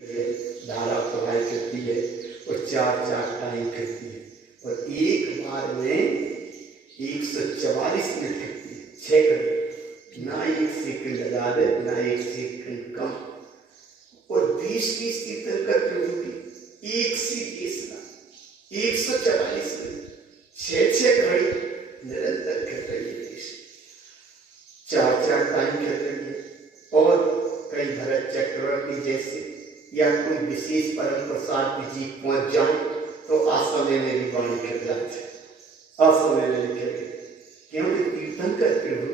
धारा प्रवाहित करती है और चार टाइम करती है और एक बार में 144 मिनट करती है, 6 घंटे, ना 1 सेकंड ज़्यादा ना 1 सेकंड कम। और 20-20 तीर्थंकर होगी, एक सी तीसरा 144 मिनट, 6 घड़ी निरंतर कर रही है, 4 टाइम कर रही है। और कई भरत चक्रवर्ती जैसे या कोई विशेष परम प्रसाद जी पहुंच जाए तो असमय में भी वाणी कर जाते, असमय में लिखे गए, क्योंकि तीर्थंकर प्रभु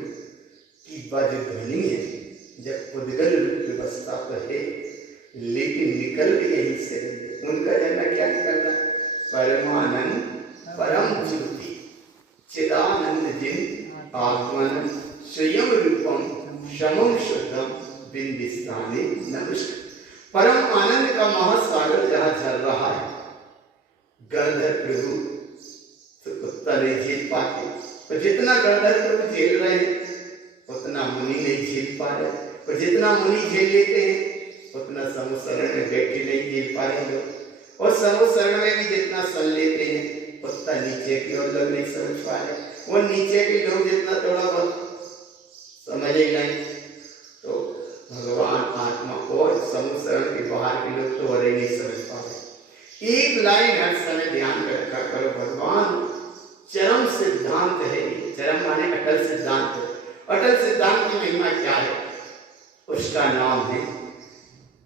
की वज्र ध्वनि है। जब उद्गल रूप व्यवस्था तो है लेकिन निकल भी यहीं से उनका कहना क्या निकलना, परमानंद परम ज्योति चिदानंद जिन आत्मन स्वयं रूपम शमम शुद्धम बिंदिस्ताने नमस्कार। परम आनंद का महासागर जहां झल रहा है, गणधर प्रभु तो उतना नहीं झेल पाते, और जितना गणधर प्रभु झेल रहे हैं उतना मुनि नहीं झेल पा रहे, और जितना मुनि झेल लेते हैं उतना समूह में बैठे नहीं झेल पा रहे लोग, और समूह में भी जितना सुन लेते हैं उतना नीचे की ओर लोग नहीं समझ पा रहे, वो नीचे के लोग जितना थोड़ा बहुत समझ ही नहीं, तो भगवान आत्मा और समूह के बाहर के लोग तो और नहीं समझ पा रहे। एक लाइन हर समय ध्यान में रखा करो, भगवान चरम सिद्धांत है, चरम माने अटल सिद्धांत है। अटल सिद्धांत की महिमा क्या है? उसका नाम है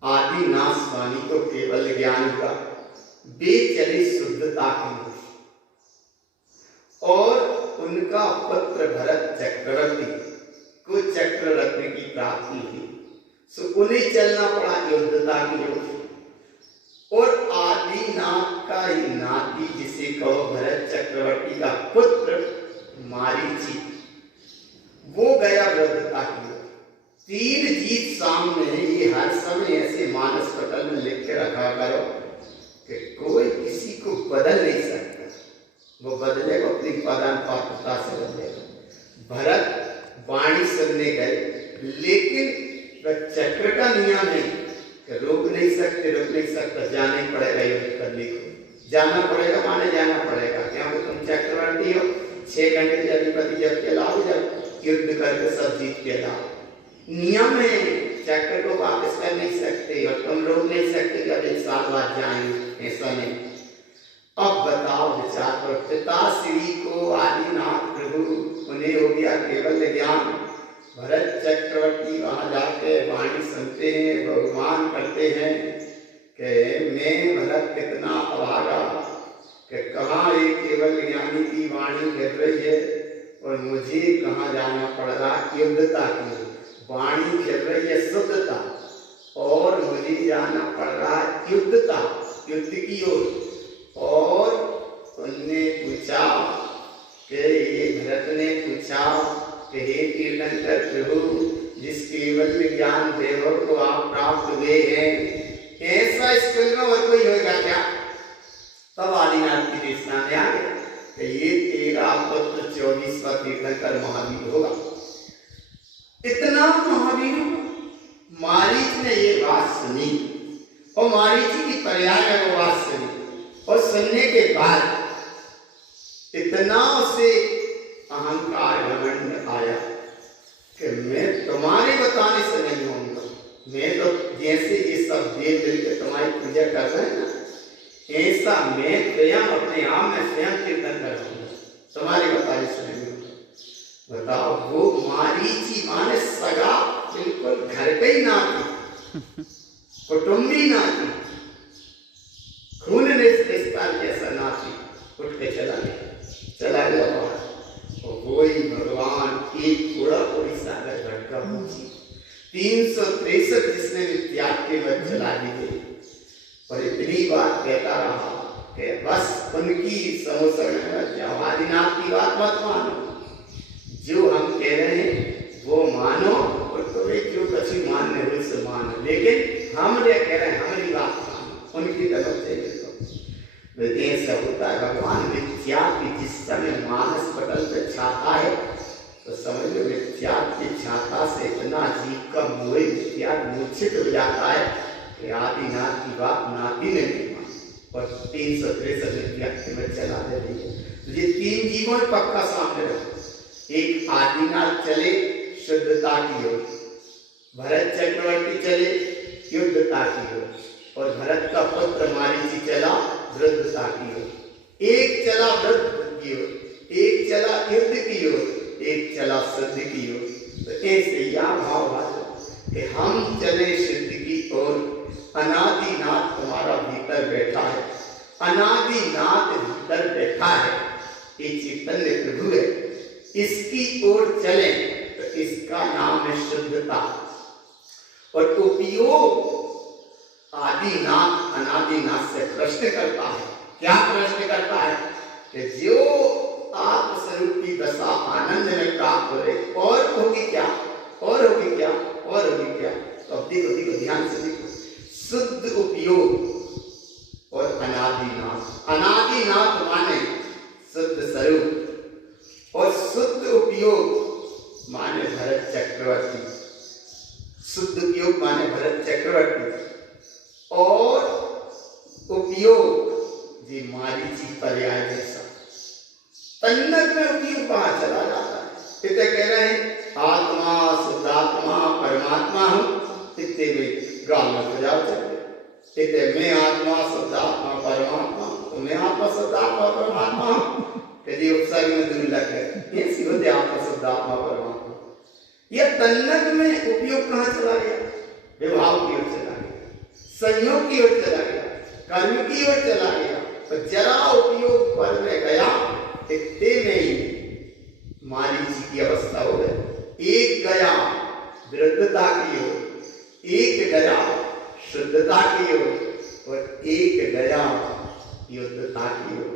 आदि नाश वाणी को केवल ज्ञान का बेचली शुद्धता की, और उनका पुत्र भरत चक्रवर्ती को चक्र रत्न की प्राप्ति हुई, सो उन्हें चलना पड़ा योद्धता की ओर, और आदिनाथ का ही नाती जिसे कहो भरत चक्रवर्ती का पुत्र मारीची, वो गया वृद्धता की ओर। 3 जीत सामने है, ये हर समय ऐसे मानस पटल में लिख के रखा करो कि कोई किसी को बदल नहीं सकता, वो बदलेगा अपनी पदान पात्रता से बदलेगा। भरत वाणी सुनने गए, लेकिन चक्र का नियम है कि रोक नहीं सकते, रोक नहीं सकता, जाना ही पड़ेगा युद्ध करने को, जाना पड़ेगा माने जाना पड़ेगा, क्योंकि तुम चक्रवर्ती हो, 6 घंटे के अधिपति जब के लाओ, जब युद्ध करके सब जीत के लाओ, नियम है, चक्र को वापस कर नहीं सकते और तुम रोक नहीं सकते जब 1 साल बाद जाएंगे, ऐसा नहीं। अब बताओ विचार करो, पिता श्री को आदिनाथ प्रभु उन्हें हो गया केवल ज्ञान, भरत चक्रवर्ती वहां जाके वाणी सुनते हैं, भगवान करते हैं कि मैं भरत कितना अभागा, कि कहाँ एक केवल ज्ञानी की वाणी कर रही है और मुझे कहाँ जाना पड़ रहा, युद्धता की वाणी कर रही है शुद्धता, और मुझे जाना पड़ रहा युद्धता, युद्ध की ओर। और उनने पूछा कि ये भरत ने पूछा कि हे तीर्थंकर प्रभु, जिस केवल ज्ञान देव को आप प्राप्त हुए हैं, ऐसा स्कूल में और कोई होगा क्या? तब आदिनाथ की देशना में आ गया कि ये तेरा पुत्र 24वां तीर्थंकर महावीर होगा। इतना महावीर मारीच ने ये बात सुनी, और मारीच की पर्याय में वो बात सुनी, और सुनने के बाद इतना उसे अहंकार घमंड आया कि मैं तुम्हारे बताने से नहीं होऊंगा, मैं तो जैसे ये सब देव मिलकर तुम्हारी पूजा कर रहे हैं ना, ऐसा मैं स्वयं अपने आप में स्वयं कीर्तन कर रहा हूँ, तुम्हारे बताने से नहीं होगा। बताओ, वो मारीची माने सगा बिल्कुल घर पे ही ना थी, कुटुंबी ना थी, खून रिश्ता जैसा ना थी, उठ के चला गया बाहर, और वही भगवान एक थोड़ा कोई सागर घटका पहुंची, 363 जिसने भी त्याग के वक्त चला दी गई, और इतनी बात कहता रहा कि बस उनकी समोसर आदिनाथ की बात मत मानो, जो हम कह रहे हैं वो मानो, और तुम्हें जो कभी मानने हो उसे मानो, लेकिन हम ये कह रहे हैं हमारी बात मानो, उनकी तरफ से ऐसा होता है। भगवान मिथ्या की जिस समय मानस पटल पे छाता है, तो समझ लो मिथ्या की छाता से इतना जीव का मोह मिथ्या मूर्छित हो जाता है कि आदिनाथ की बात नाती ने नहीं मानी और 363 व्यक्ति में चला दे रही है। तो ये तीन जीवों पक्का सामने रखो। एक आदिनाथ चले शुद्धता की ओर, भरत चक्रवर्ती चले युद्धता की ओर, और भरत का पुत्र मारीची चला वृद्धता की ओर। एक चला वृद्ध की ओर, एक चला युद्ध की ओर, एक चला सिद्ध की ओर। तो ऐसे यह भाव कि हम चले सिद्ध की ओर। अनादिनाथ तुम्हारा भीतर बैठा है, अनादिनाथ भीतर बैठा है, ये चैतन्य प्रभु है, इसकी ओर चले तो इसका नाम है शुद्धता। और उपयोग आदिनाथ अनादिनाथ से प्रश्न करता है। क्या प्रश्न करता है कि जो आत्मस्वरूप की दशा आनंद में प्राप्त हो रही और होगी क्या, और होगी क्या, और होगी क्या। तो अब देखो ध्यान से देखो, शुद्ध उपयोग और अनादिनाथ। अनादिनाथ माने शुद्ध स्वरूप और शुद्ध उपयोग माने भरत चक्रवर्ती। शुद्ध उपयोग माने भरत चक्रवर्ती और उपयोग जी मारीची पर्याय जैसा। तन्नक में उपयोग कहाँ चला जाता है। इतने कह रहे हैं आत्मा शुद्धात्मा परमात्मा हूँ, इतने में गाल में बजाव चलते। इतने मैं आत्मा शुद्धात्मा परमात्मा, तो मैं आत्मा शुद्धात्मा परमात्मा हूँ। यदि उपसर्ग में दूर लग गए ऐसी होते आत्मा शुद्धात्मा परमात्मा। यह तन्नक में उपयोग कहाँ चला गया, विभाव की ओर चला गया, संयोग की ओर चला गया, कर्म की ओर चला गया। तो जरा उपयोग पर में गया इतने में ही मारीची की अवस्था हो गई। एक गया विरुद्धता की ओर, एक गया शुद्धता की ओर, और एक गया युद्धता की ओर।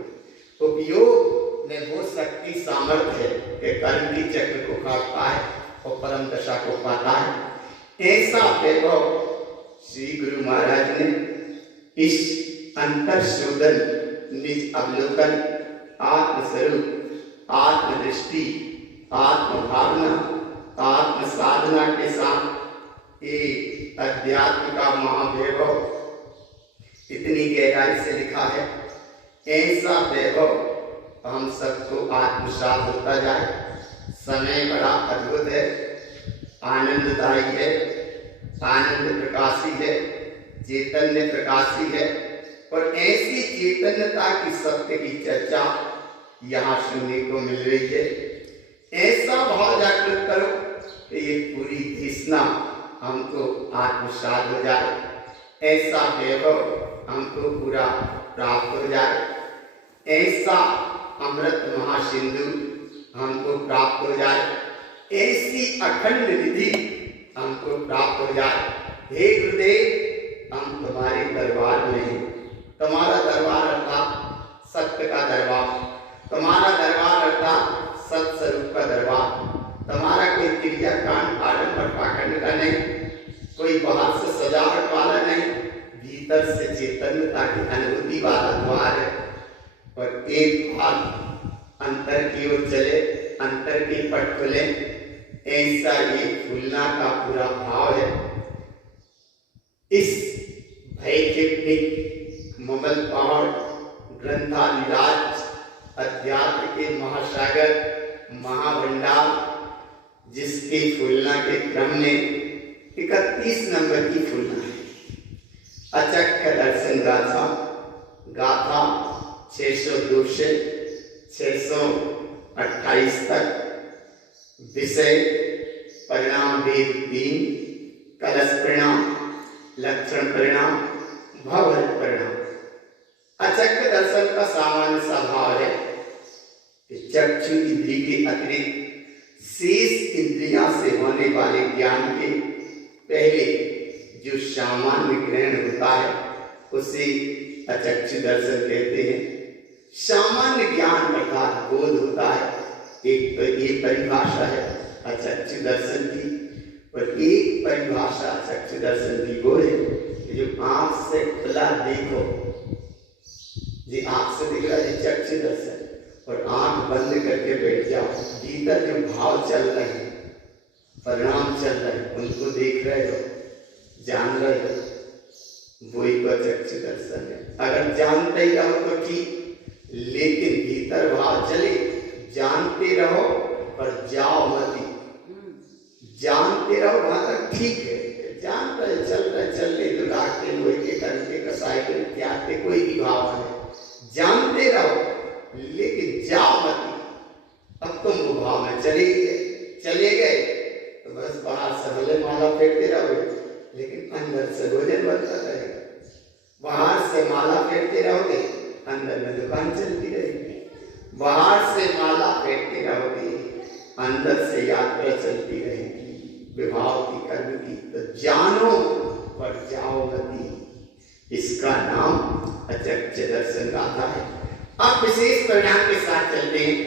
उपयोग में वो शक्ति सामर्थ्य है कि कर्म की चक्र को काटता है और परम दशा को पाता है। ऐसा वैभव श्री गुरु महाराज ने इस अंतर्शोधन, निज अवलोकन, आत्मस्वरूप, आत्मदृष्टि, आत्मभावना, आत्म साधना के साथ एक अध्यात्म का महावैभव इतनी गहराई से लिखा है। ऐसा वैभव हम सबको आत्मसात होता जाए। समय बड़ा अद्भुत है, आनंददायी है, आनंद प्रकाशी है, चैतन्य प्रकाशी है। और ऐसी चैतन्यता की सत्य की चर्चा यहाँ सुनने को मिल रही है। ऐसा भाव जागृत करो कि ये पूरी देशना हमको आत्मसात हो जाए, ऐसा वैभव हमको पूरा प्राप्त हो जाए, ऐसा अमृत महासिंधु हमको प्राप्त हो जाए, ऐसी अखंड निधि हमको प्राप्त हो जाए। हे गुरुदेव, हम तुम्हारे दरबार में हैं। तुम्हारा दरबार अर्थात सत्य का दरबार, तुम्हारा दरबार अर्थात सत्स्वरूप का दरबार। तुम्हारा कोई क्रियाकांड आडंबर पाखंड का नहीं, कोई बाहर से सजावट वाला नहीं, भीतर से चैतन्यता की अनुभूति वाला द्वार है। और एक बार अंतर की ओर चले, अंतर के पट खुले, ऐसा ये खुलना का पूरा भाव है। इस भयचित्तिक मुगल पहाड़ ग्रंथालिराज अध्यात्म के महासागर महाभंडार, जिसके फूलना के क्रम में 31 नंबर की फूलना है। अचक्र दर्शन गाथा गाथा 602 से 628 तक। विषय परिणाम भेद 3, कलश परिणाम, लक्षण परिणाम, भवभूत परिणाम। अचक्र दर्शन का सामान्य स्वभाव है कि चक्षु इंद्रिय के अतिरिक्त शेष इंद्रियां से होने वाले ज्ञान के पहले जो सामान्य ग्रहण होता है उसे अचक्षु दर्शन कहते हैं। सामान्य ज्ञान अर्थात बोध होता है। एक तो ये परिभाषा है अचक्षु दर्शन की, और एक परिभाषा अचक्षु दर्शन की वो है कि जो आंख से खुला देखो, जी आंख से दिख रहा है चक्षु दर्शन, और आंख बंद करके बैठ जाओ, भीतर जो भाव चल रहे हैं, परिणाम चल रहे हैं, उनको देख रहे हो, जान रहे हो, वही प्रत्यक्ष दर्शन है। अगर जानते ही रहो तो ठीक, लेकिन भीतर भाव चले, जानते रहो पर जाओ मत। जानते रहो वहां तक ठीक है, जान रहे चल रहे तो रास्ते लोहे के करके कसाई के त्यागते कोई भी भाव है, जानते रहो लेकिन जाओ मत। अब तुम वो भाव में चले गए तो बस बाहर से भले माला फेंकते रहोगे, लेकिन अंदर से भोजन बनता रहेगा। बाहर से माला फेंकते रहोगे, अंदर में दुकान चलती रहेगी। बाहर से माला फेंकते रहोगे, अंदर से यात्रा चलती रहेगी विभाव की कर्म की। तो जानो पर जाओ मती, इसका नाम प्रत्यक्ष दर्शन गाथा है। अब विशेष परिणाम के साथ चलते हैं।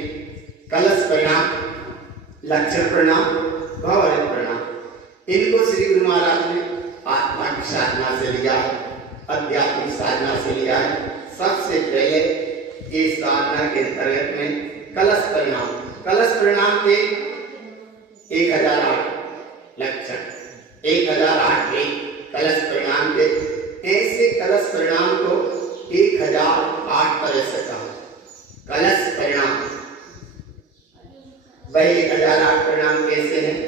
कलश परिणाम, लक्षण परिणाम, भावरत परिणाम, इनको श्री गुरु महाराज ने आत्मा की साधना से लिया है, आध्यात्मिक साधना से लिया है। सबसे पहले ये साधना के अंतर्गत में कलश परिणाम के 1008 लक्षण, 1008 कलश परिणाम के। ऐसे कलश परिणाम को 1008 तरह से कहा कलश परिणाम। वह 1008 परिणाम कैसे हैं?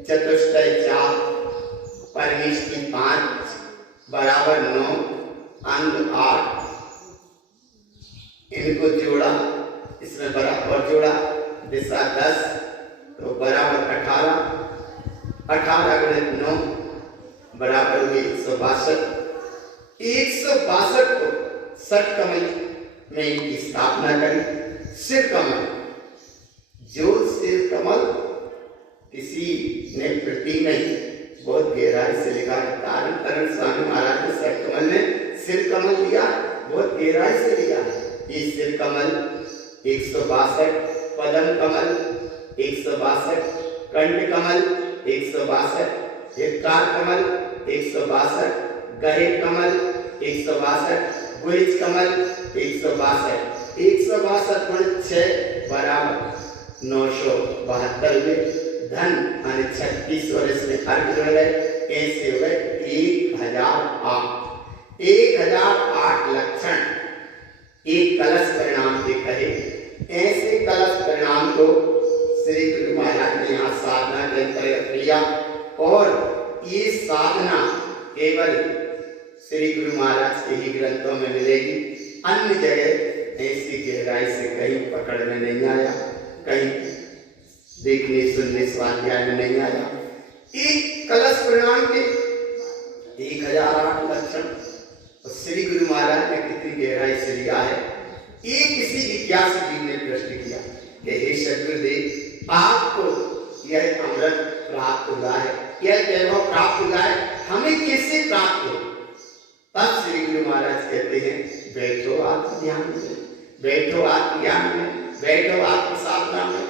चतुष्टय 4, परमेष्टि 5, बराबर 9, अंग 8, इनको जोड़ा, इसमें बराबर जोड़ा, दिशा 10 तो बराबर 18, 18 गुणित 9 बराबर हुए 162। 162 को षट कमल में इनकी स्थापना करी। सिर कमल, जो सिर कमल किसी ने प्रति नहीं, बहुत गहराई से लिखा है। तारण तरण स्वामी महाराज ने षट कमल में सिर कमल लिया, बहुत गहराई से लिया है। ये सिर कमल 162, पदम कमल 162, कंठ कमल 162, हिप्कार कमल 162, गहे कमल 162, गुहिज कमल 162, 162 गुणित 6 बराबर 972 में धन यानी 36 और इसमें अर्घ जुड़ गए, ऐसे हुए 1008। 1008 लक्षण एक कलश परिणाम के कहे। ऐसे कलश परिणाम को श्री गुरु महाराज ने यहाँ साधना के अंतर्गत लिया, और ये साधना केवल श्री गुरु महाराज के ही ग्रंथों में मिलेगी। अन्य जगह ऐसी गहराई से कहीं पकड़ में नहीं आया, कहीं देखने सुनने स्वाध्याय में नहीं आया। एक कलश परिणाम के 1008 लक्षण श्री गुरु महाराज ने कितनी गहराई से लिया है। एक किसी जिज्ञासु जीव ने प्रश्न किया कि हे सद्गुरुदेव, आपको यह अमृत प्राप्त हुआ है, यह वैभव प्राप्त हुआ है, हमें कैसे प्राप्त हो? तब श्री गुरु महाराज कहते हैं, बैठो आत्म ध्यान में, बैठो आत्मज्ञान में, बैठो आत्म साधना में,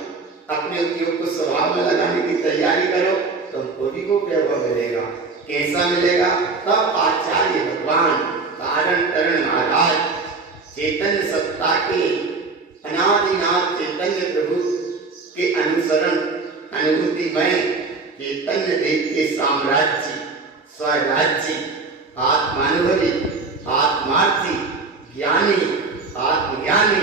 अपने उपयोग को स्वभाव में लगाने की तैयारी करो, तुमको भी वो वैभव मिलेगा। कैसा मिलेगा? तब आचार्य भगवान तारण तरण महाराज चैतन्य सत्ता के अनादिनाथ चैतन्य प्रभु के अनुसरण अनुभूति में चैतन्य देव के साम्राज्य स्वराज्य आत्मानुभवी आत्मार्थी ज्ञानी आत्मज्ञानी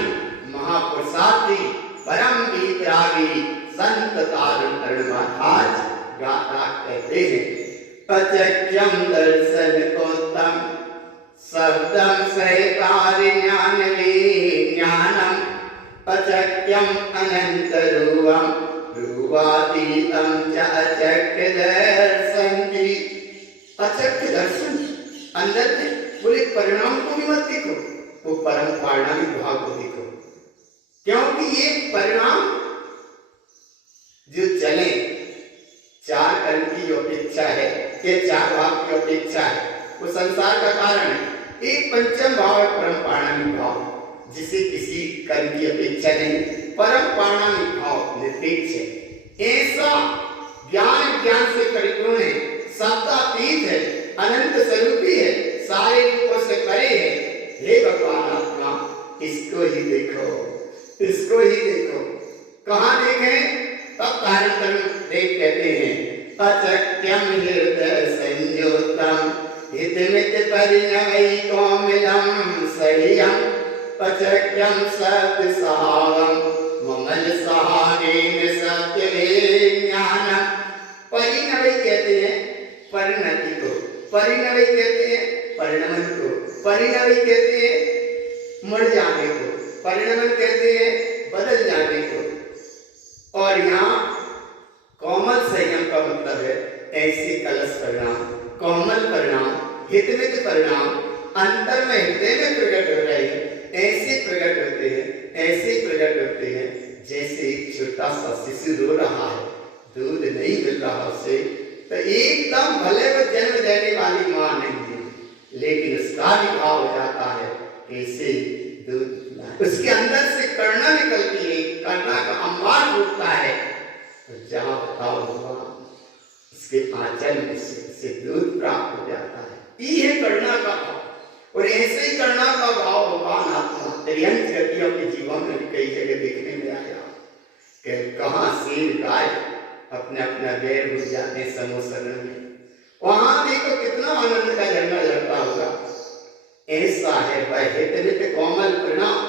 महापुरुषार्थी परम वितरागी संत तारण तरण महाराज गाथा कहते हैं, प्रत्यक्षम दर्शन उत्तम शब्दम सहकारी ज्ञान ज्ञानम प्रत्यक्षम अनंत रूपम रूपातीतम च अचक्ष दर्शन। अचक्ष दर्शन अंदर के पूरे परिणाम को भी मत देखो, वो परम पारणामिक भाव को देखो, क्योंकि ये परिणाम जो चले चार कर्म की जो अपेक्षा है, ये चार भाव की अपेक्षा है, वो संसार का कारण है। एक पंचम भाव है परम पारणामिक भाव, जिसे किसी कर्म की अपेक्षा नहीं, परम पारणामिक भाव निरपेक्ष है। ऐसा ज्ञान से परिपूर्ण है, शब्दातीत है, अनंत स्वरूपी है, सारे रूपों से परे है। हे भगवान आत्मा, इसको ही देखो, इसको ही देखो। कहाँ देखें? तब तारण तरण देव कहते हैं, अचक्यम हृदय संयोतम हितमित परिणवै कोमलम सह्यम अचक्यम सत्य सहावम ममल सहानेन सत्यवे ज्ञानम। परिणवै कहते हैं परिणति को, परिणवै कहते हैं परिणमन को, परिणवै कहते हैं मुड़ जाने को, परिणमन कहते हैं बदल जाने को। और यहाँ कोमल संयम का मतलब है ऐसे कलश परिणाम, कोमल परिणाम, हितमित परिणाम, अंतर में हृदय में प्रकट हो रहे हैं, ऐसे प्रकट होते हैं, ऐसे प्रकट होते हैं जैसे एक छोटा सा शिशु रो रहा है, दूध नहीं मिल रहा उसे, तो एकदम भले वो जन्म देने वाली माँ नहीं है, लेकिन उसका भी भाव हो जाता है कैसे दूध, उसके अंदर से करुणा निकलती है, करुणा का अंबार फूटता है। तो जहाँ बताओ भगवान उसके आंचल में से दूध प्राप्त हो जाता है। ये है करुणा का भाव। और ऐसे ही करुणा का भाव भगवान आत्मा त्रियंत गतियों के जीवन में भी कई जगह देखने में आया कि कहाँ शेर गाय अपने अपना गैर भूल जाते हैं समूह शरण में, वहां देखो कितना आनंद का झंडा लड़ता होगा। ऐसा है वह हितमित कोमल परिणाम,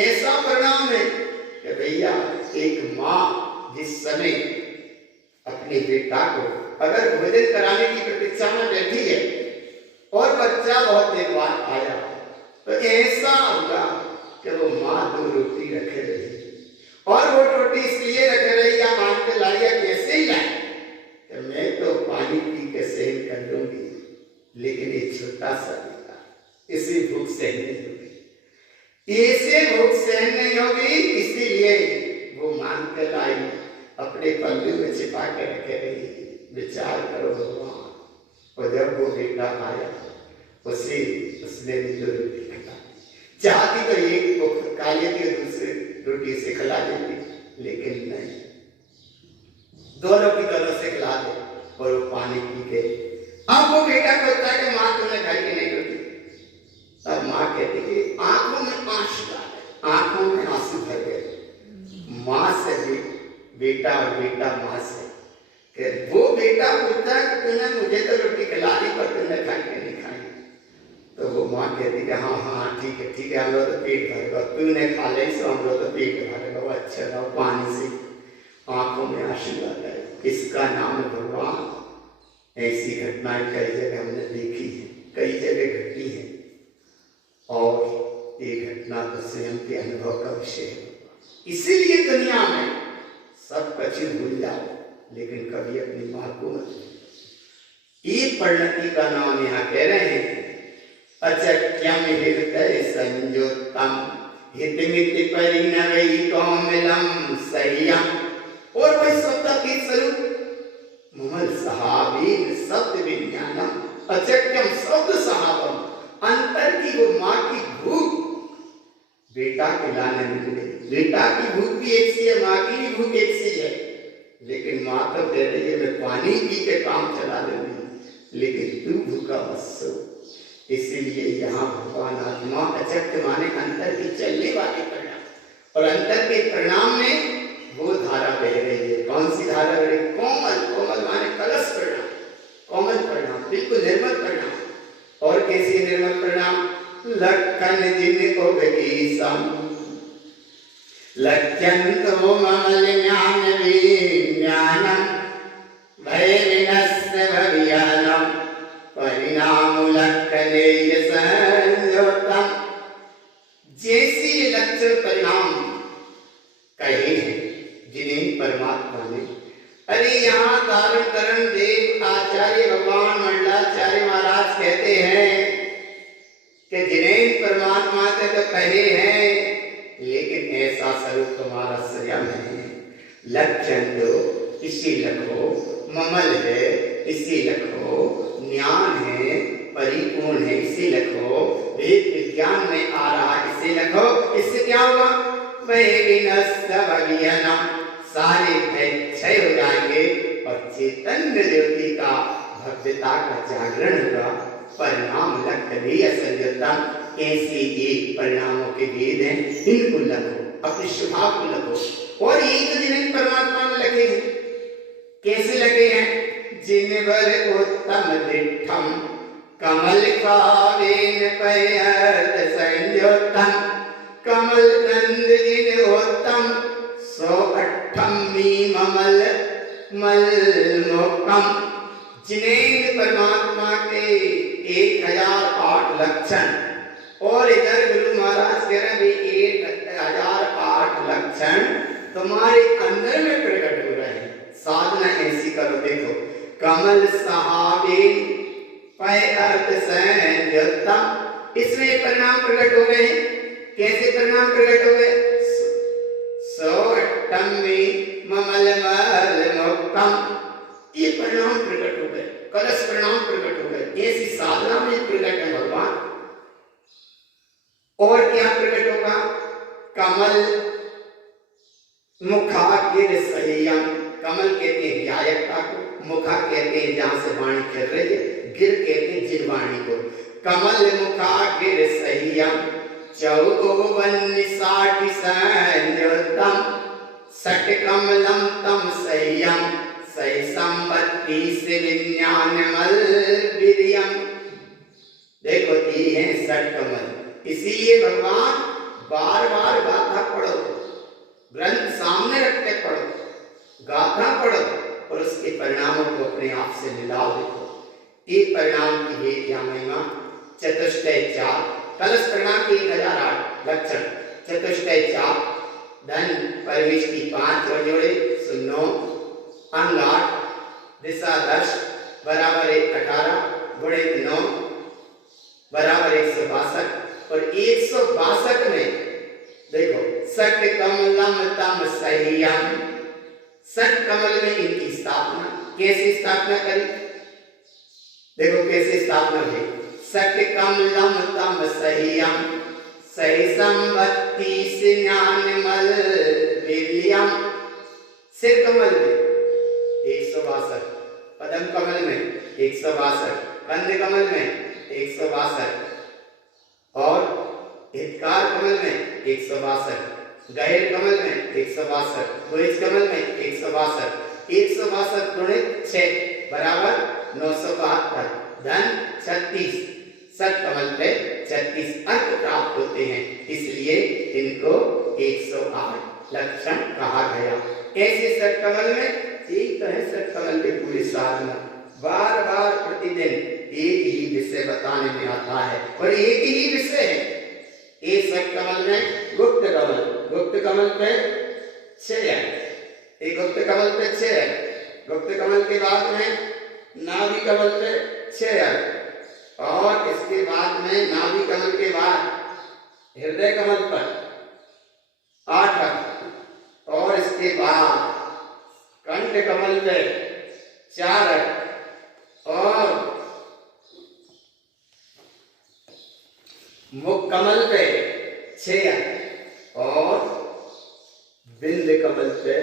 ऐसा परिणाम है कि भैया एक माँ जिस समय अपने बेटा को अगर भोजन कराने की प्रतीक्षा में बैठी है और बच्चा बहुत देर बाद आया, तो ऐसा होगा कि वो माँ 2 रोटी रखे रही, और वो रोटी इसलिए रखे रही या मान के लाइया कैसे ही लाए कि मैं तो पानी पी के सहन कर लूंगी, लेकिन ये छोटा सा बेटा इसी भूख सहन नहीं होगी, ऐसे भूख सहन नहीं होगी, इसीलिए वो मान के लाई अपने पल्लू में छिपा के रखे रही। विचार करो भगवान। और जब वो बेटा आया उसने भी 2 रोटी खिला, चाहती तो एक को खा लेती दूसरी रोटी से खिला देती, लेकिन नहीं, दोनों की दोनों से खिला दे और वो पानी पी के। अब वो बेटा कहता है कि माँ तुमने खाई कि नहीं रोटी? तब माँ कहती कि आंखों में आंसू आ गए, आंखों में आंसू भर गए। माँ से भी बेटा और बेटा माँ से, कि वो बेटा पूछता है कि तूने मुझे तो रोटी खिला दी पर तुमने खाई कि नहीं खाई? तो वो माँ कहती कि हाँ हाँ ठीक है हम लोग तो पेट भर गया, तूने खा ली सो हम लोग तो पेट भर गया। अच्छा रहो, पानी से आंखों में आंसू आ गए। इसका नाम है भगवान। ऐसी घटनाएं कई जगह हमने देखी है, कई जगह घटी है, और ये घटना तो स्वयं के अनुभव का विषय है। इसीलिए दुनिया में सब कुछ भूल जाओ, लेकिन कभी अपनी माँ को मत। ये परिणति का नाम यहाँ कह रहे हैं अचक्यम हृदय संयोतम हितमिति परिणवै कोमलम सह्यम। और वही सत्ता के स्वरूप ममल सहावीन सत्य विज्ञानम अचक्यम शब्द सहावम। अंतर की वो माँ की भूख बेटा खिलाने मिल गई। बेटा की भूख भी एक सी है, माँ की भी भूख एक सी है, लेकिन माँ तो कह रही है मैं पानी पी के काम चला लूंगी, लेकिन तू भूखा मत सो। इसीलिए यहाँ भगवान आत्मा अचक्य माने अंतर की चलने वाले परिणाम, और अंतर के परिणाम में वो धारा बह रही है। कौन सी धारा बह रही? कोमल। कोमल माने कलश परिणाम, कोमल परिणाम, बिल्कुल निर्मल परिणाम। और कैसी निर्मल परिणाम? लक्षण जिनको विकीसम लक्षणतो ममल ज्ञान विज्ञानम भय विनस्य भवियानम परिणाम लक्षणेय संयोतम। जैसी लक्षण परिणाम कहे हैं जिन्हें परमात्मा ने, अरे यहाँ धारण करण देव आचार्य भगवान मंडलाचार्य महाराज कहते हैं कि जिन्हें परमात्मा से तो कहे हैं, लेकिन ऐसा स्वरूप तुम्हारा स्वयं है। लक्षण तो इसी लखो, ममल है इसी लखो, ज्ञान है परिपूर्ण है इसी लखो, वेद विज्ञान में आ रहा इसे लखो। इससे क्या होगा? सारे भय क्षय हो जाएंगे और चैतन्य ज्योति का भव्यता का जागरण होगा। परिणाम लक्षणीय संयोतम। ऐसे ये परिणामों के भेद हैं, इनको लखो, अपने स्वभाव को लखो। और ये तो जिन्हें परमात्मा में लगे हैं, कैसे लगे हैं? जिनवर उत्तम दिठम कमल कावेन पयत संयोतम कमल नंद जिनोत्तम सो अठमी ममल मल मोकम। जिनेन्द्र परमात्मा के 1008 लक्षण और इधर गुरु महाराज कह रहे हैं 1008 लक्षण तुम्हारे अंदर में प्रकट हो रहे हैं। साधना ऐसी करो, देखो कमल सहावे पय अर्थ संयुक्तम, इसमें परिणाम प्रकट हो गए। कैसे परिणाम प्रकट हो गए? सोटमी ममल मल मोक्तम, ये परिणाम प्रकट हो गए, कलश परिणाम प्रकट हो गए। ऐसी साधना में प्रकट है भगवान। और क्या प्रकट होगा? कमल मुखा गिर संयम, कमल कहते हैं व्यायकता को, मुखा कहते हैं जहां से वाणी चल रही है, गिर कहते हैं जिनवाणी को। कमल मुखा गिर संयम चौवन निसाटि संयुतम सट कमलम तम संयम सही संपत्ति से विज्ञान मल विरियम। देखो ये है सट कमल, इसीलिए भगवान बार बार गाथा पढ़ो, ग्रंथ सामने रखते पढ़ो, गाथा पढ़ो और उसके परिणामों को अपने आप से मिलाओ। देखो एक परिणाम की है क्या महिमा? चतुष्टय 4 कलश परिणाम के 1008 लक्षण, चतुष्टय 4 धन परमेष्टि 5 और जोड़े 9 अंग 8 दिशा 10 बराबर 18 गुणित 9 बराबर 162 और 162 में देखो सट कमलम तम संयम, सट कमल में इनकी स्थापना कैसे स्थापना करी? देखो कैसे स्थापना हुई। सट कमलम तम संयम सही संपत्ति से ज्ञान मल विलियम। सिर कमल में 162, पद्म कमल में 162, कंद कमल में 162 और हितकार कमल में 162, गहर कमल में 162, भुज कमल में 162, 162 गुणित 6 बराबर 972, धन 36, सट कमल पे 36 अंक प्राप्त होते हैं, इसलिए इनको 108 लक्षण कहा गया। ऐसे सट कमल में एक तो है सट कमल के पूरी साधना, बार बार प्रतिदिन एक ही विषय बताने में आता है और एक ही विषय है। एक सट कमल में गुप्त कमल, गुप्त कमल पे 6 है, एक गुप्त कमल पे 6 है, गुप्त कमल के बाद में नाभि कमल पे 6 है और इसके बाद में नाभि कमल के बाद हृदय कमल पर 8 है और इसके बाद कंठ कमल पे 4 है और मुख कमल पे 6 है और बिंद कमल पे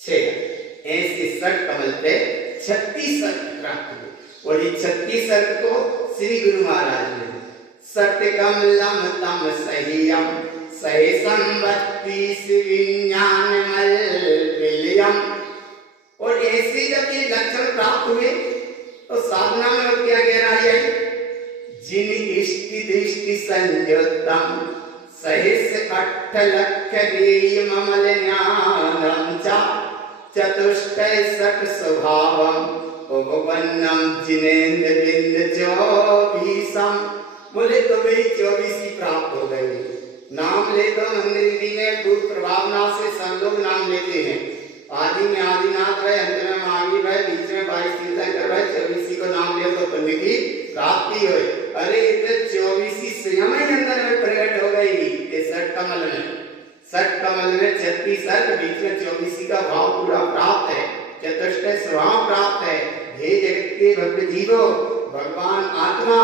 6 है। ऐसे सट कमल पे 36 अर्थ प्राप्त हुए और ये 36 अर्थ को श्री गुरु महाराज ने सट कमलम तम संयम सही संपत्ति से विज्ञान मल विलियम। और ऐसे जब ये लक्षण प्राप्त हुए तो साधना में और क्या गहराई है? जिन इष्टि दृष्टि संयुक्तम सहिस 8 लक्ष देय ममल ज्ञानम च चतुष्टय सट स्वभावम उपवन्नम जिनेन्द्र बिंद 24। बोले तो भाई 24 प्राप्त हो गए। नाम ले तो मंदिर में भूत प्रभावना से सब लोग नाम लेते हैं। आदि में आदिनाथ है, अंत में महावीर है, बीच में 22 तीर्थंकर है, 24 को नाम लिया तो पुण्य की प्राप्ति हुई। अरे इतने 24 स्वयं ही अंदर में प्रकट हो गई। ये सट कमल में, सट कमल में 36 अर्थ, बीच में 24 का भाव पूरा प्राप्त है, चतुष्टय स्वभाव प्राप्त है। हे जगत के भक्त जीवो, भगवान आत्मा,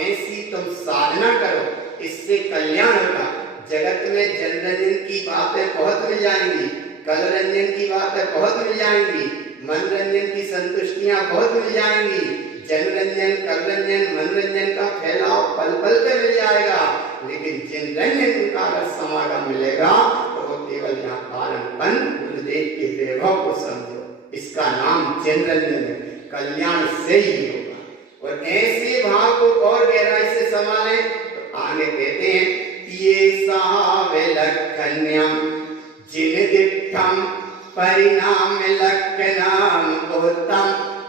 ऐसी तुम साधना करो, इससे कल्याण होगा। जगत में जनरंजन की बातें बहुत मिल जाएंगी, कल रंजन की बातें बहुत मिल जाएंगी, मनोरंजन की संतुष्टियां बहुत मिल जाएंगी। जनरंजन, कल रंजन, मनोरंजन का फैलाव पल पल पे मिल जाएगा, लेकिन जिन रंजन का अगर समागम मिलेगा तो वो केवल यहाँ कारणपन गुरुदेव के वैभव को समझो। इसका नाम जनरंजन है, कल्याण से ही होगा। और ऐसे नाम लक्ष्णम उत्तम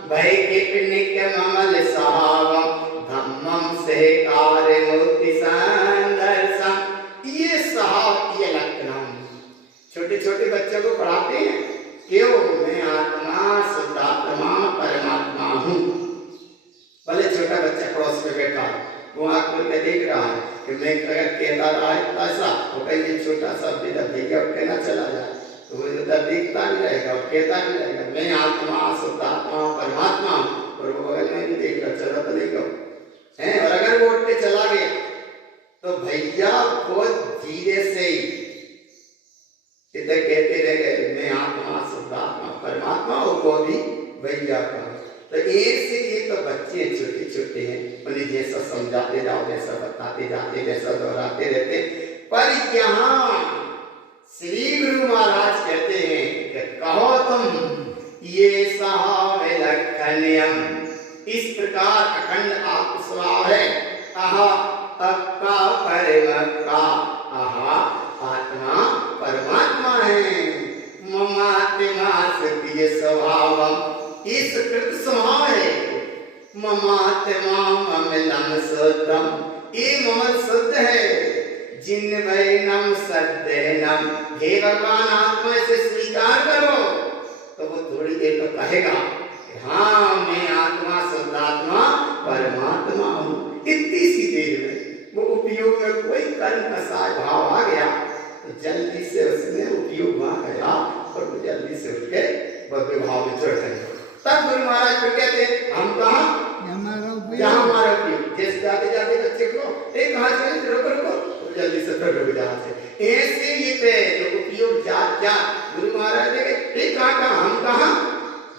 भय किपनिक ममल सहावम धम्मम से कार्य मोति संदर्शम। ये सहाव ये लक्षणम छोटे छोटे बच्चों को पढ़ाते हैं। क्यों? मैं आत्मा शुद्धात्मा परमात्मा हूँ। भले छोटा बच्चा पड़ोस में बैठा वो आँख खोल के देख रहा है कि मैं अगर कहता रहा ऐसा तो कहीं छोटा सा बेटा भैया कहना चला जाए तो वो उधर देखता भी रहेगा और कहता भी रहेगा मैं आत्मा शुद्धात्मा परमात्मा, और वो बगल में भी देख रहा चला तो देखो है। और अगर वो उठ के चला गया तो भैया बहुत धीरे से इधर कहते रह गए मैं आत्मा शुद्धात्मा परमात्मा, और वो भी भैया का। तो ऐसे ये तो बच्चे छोटे छोटे हैं, उन्हें जैसा समझाते जाओ वैसा बताते जाते वैसा दोहराते रहते। पर यहाँ श्री गुरु महाराज कहते हैं कि कहो तुम ये सहाव लक्षण्यम, इस प्रकार अखंड आत्मस्वभाव है। आहा अक्का परमक्का, आहा आत्मा परमात्मा है। ममात्मा सत्य स्वभावम, इस कृत स्वभाव है। ममात्मा ममलम शुद्धम, ये ममल शुद्ध है। जिन वैनम सद्यनम, हे भगवान आत्मा से स्वीकार करो तो वो थोड़ी देर तो कहेगा हाँ मैं आत्मा शुद्धात्मा परमात्मा हूँ। इतनी सी देर में वो उपयोग में कोई कर्म का साय भाव आ गया तो जल्दी से उसने उपयोग वहां गया और वो जल्दी से उठ के भव्य भाव में चढ़ गए। तब गुरु महाराज फिर कहते हम कहा जहाँ हमारा उपयोग, जैसे जाते जाते बच्चे को एक कहा चले रुको रुको तो जल्दी से फिर रुक जाते। ऐसे ये थे जो उपयोग जात जात गुरु महाराज ने एक कहा हम कहा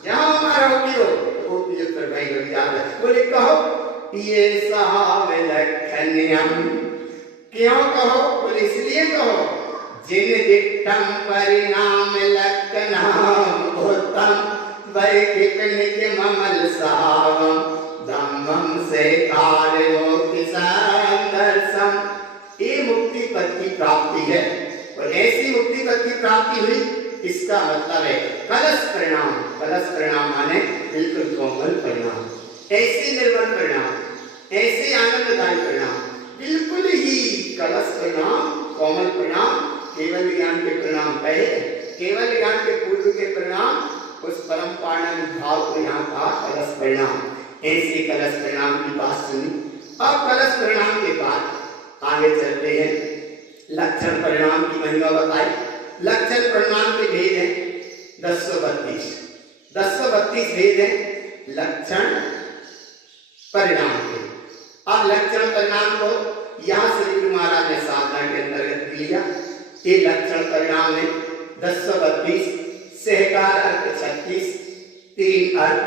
जहाँ हमारा उपयोग वो उपयोग कर भाई रुक जाता है। बोले कहो ये सहाव लक्षण्यम, क्यों कहो? बोले इसलिए कहो जिन दिट्ठम परिणाम लक्षणम उत्तम वैकिपनिक ममल सहावम धम्मम से कार्य मोक्ति संदर्शम। ये मुक्ति पद की प्राप्ति है, और ऐसी मुक्ति पद की प्राप्ति हुई इसका मतलब है कलश परिणाम। कलश परिणाम माने बिल्कुल कोमल परिणाम, ऐसे निर्मल परिणाम, ऐसे आनंददायी परिणाम, बिल्कुल ही कलश परिणाम कोमल परिणाम। केवल ज्ञान के परिणाम कहे, केवल ज्ञान के पूर्व के परिणाम, उस परम पावन भाव को यहाँ कहा कलश परिणाम। ऐसे कलश परिणाम की बात सुनी। अब कलश परिणाम के बाद आगे चलते हैं, लक्षण परिणाम की महिमा बताई। लक्षण परिणाम के भेद हैं 1032, 1032 भेद हैं लक्षण परिणाम के। अब लक्षण परिणाम को यहाँ श्री गुरु महाराज ने साधना के अंतर्गत लिया। ये लक्षण परिणाम है 1032, सहकार अर्थ 36, 3 अर्थ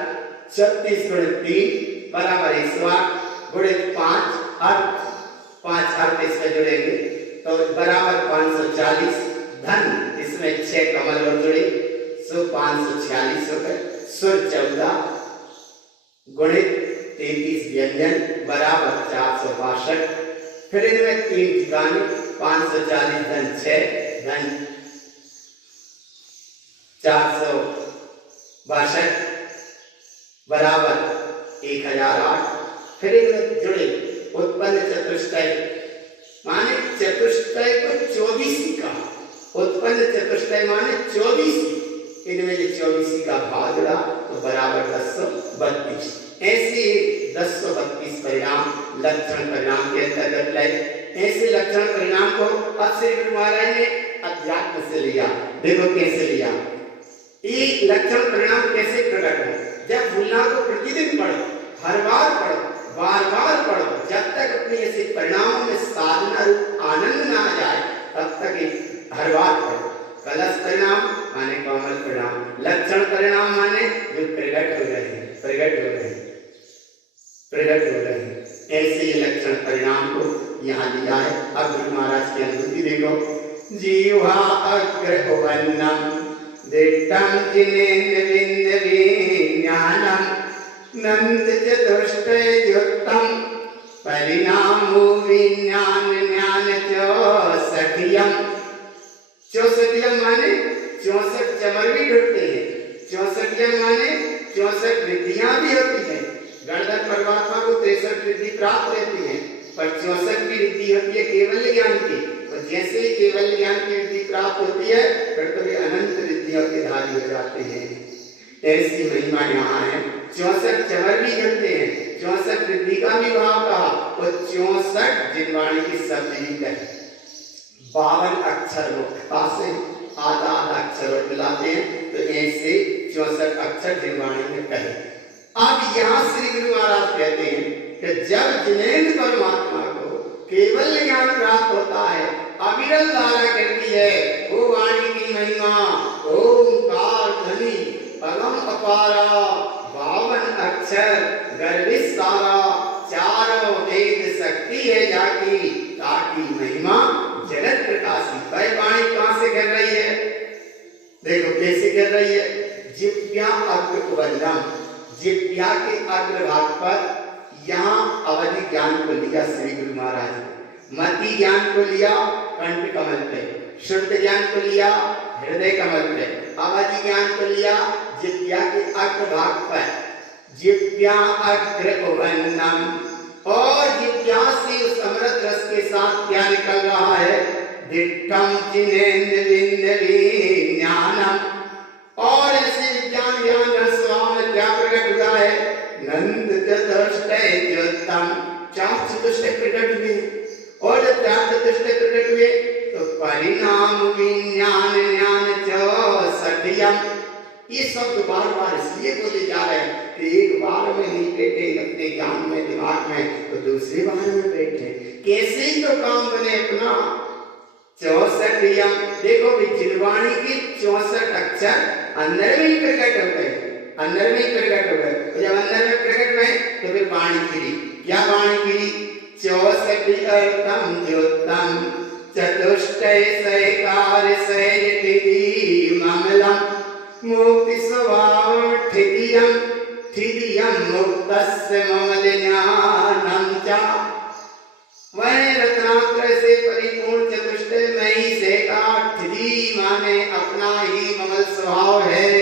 36 गुणित 3 बराबर 108 गुणित 5 अर्थ 5 अर्थ इसमें जुड़ेंगे तो बराबर 540, धन इसमें 6 कमल और जुड़े सो 546 हो गए। सुर 14 गुणित 33 व्यंजन बराबर 462, फिर इनमें 3 ठिकाने 540 धन 6 धन 462 बराबर 1008, फिर इनमें जुड़े उत्पन्न चतुष्टय माने चतुष्टय को 24 का, उत्पन्न चतुष्टय माने 24, इनमें जो 24 का भाग जुड़ा तो बराबर 1032। ऐसे 1032 परिणाम लक्षण परिणाम के अंतर्गत लाए। ऐसे लक्षण परिणाम को अब श्री गुरु महाराज ने अध्यात्म से लिया। देखो कैसे लिया, ये लक्षण परिणाम कैसे प्रकट हो। जब भूलना को प्रतिदिन पढ़ो, हर बार पढ़ो, बार बार पढ़ो, जब तक अपने ऐसे परिणामों में साधना रूप आनंद ना आ जाए तब तक हर बार पढ़ो। कलश परिणाम माने कोमल परिणाम, लक्षण परिणाम माने जो प्रकट हो रहे हैं, प्रकट हो रहे हैं, प्रकट हो रहे हैं। ऐसे ही लक्षण परिणाम को यहाँ लिया है। अब गुरु महाराज की अनुभूति देखो। जीवा अग्रवन्नम दिट्ठम जिनेन्द्र विंद विज्ञानम नंद चतुष्टयोत्तम परिणामो विज्ञान ज्ञान 64 64 माने 64 चमर भी ढूंढते हैं। 64 माने 64 रिद्धियां भी होती है। गणधर परमात्मा को 63 रिद्धि प्राप्त रहती है, पर 64वीं रिद्धि होती है केवल ज्ञान की। और जैसे ही केवल ज्ञान की रिद्धि प्राप्त होती है फिर तो वे अनंत रिद्धियों के धारी हो जाते हैं। ऐसी महिमा यहाँ है। 64 चवर भी गिनते हैं, 64 रिद्धि का भी भाव कहा और 64 जिनवाणी की शब्द भी कहे। 52 अक्षर मुख्यता से आधा आधा अक्षर मिलाते हैं, तो ऐसे 64 अक्षर जिनवाणी में कहे। अब यहाँ श्री गुरु महाराज कहते हैं कि जब जिनेन्द्र परमात्मा को केवल ज्ञान प्राप्त होता है, अविरल धारा गिरती है, वो वाणी की महिमा ओंकार ध्वनि परम अपारा 52 अक्षर गर्भित सारा चारों वेद शक्ति है जाकी ताकि महिमा जगत प्रकाशी। वह वाणी कहां से गिर रही है? देखो कैसे गिर रही है। जिव्या अग्रवल्लम, जिव्या के अग्रभाग पर यहाँ अवधि ज्ञान को लिया श्री गुरु महाराज ने, मति ज्ञान को लिया कंठ कमल पे, शुद्ध ज्ञान को लिया हृदय कमल पे, अवधि ज्ञान को लिया जिव्या के अग्रभाग पर। जिव्या अग्रवल्लम और जिव्या से उस अमृत रस के साथ क्या निकल रहा है? दिट्ठम जिनेन्द्र ज्ञानम। और ऐसे विज्ञान ज्ञान रसवान में क्या प्रकट हुआ है? नंद चतुष्टयम, 4 चतुष्टय प्रकट हुए। और जब 4 चतुष्टय प्रकट हुए तो परिणाम विज्ञान ज्ञान चौसठियम। ये शब्द बार बार इसलिए बोले जा रहे हैं कि एक बार में नहीं बैठे अपने ज्ञान में दिमाग में, तो दूसरी बार में बैठे। कैसे ही तो काम बने अपना। 64 देखो जिनवाणी की 64 अक्षर अंदर में ही प्रकट हो गए, अंदर में ही प्रकट हो गए। तो जब अंदर में प्रकट हुए तो फिर वाणी गिरी। क्या वाणी गिरी? 64 अर्थम ज्योतम चतुष्टय सहकार सहज मंगलम मुक्ति स्वभाव ठिदियम ठिदियम मुक्तस्य ममल ज्ञानम चा। वह रत्नात्रय से परिपूर्ण चतुष्टय में ही सहकार, ठिदी माने अपना ही ममल स्वभाव है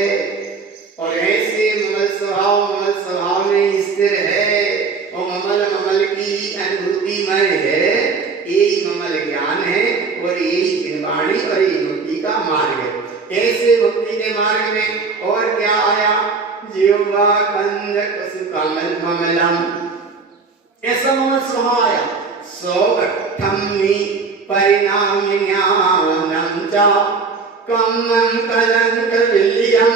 और ऐसे ममल स्वभाव में स्थिर है और ममल की अनुभूति में है। यही ममल ज्ञान है और यही जिनवाणी और यही मुक्ति का मार्ग है। ऐसे मुक्ति के मार्ग में और क्या आया? जीवा कंदक सुकमल ममलम, ऐसा ममल स्वभाव आया। 108 परिणाम ज्ञानम चा कम्मं कलंक विलियम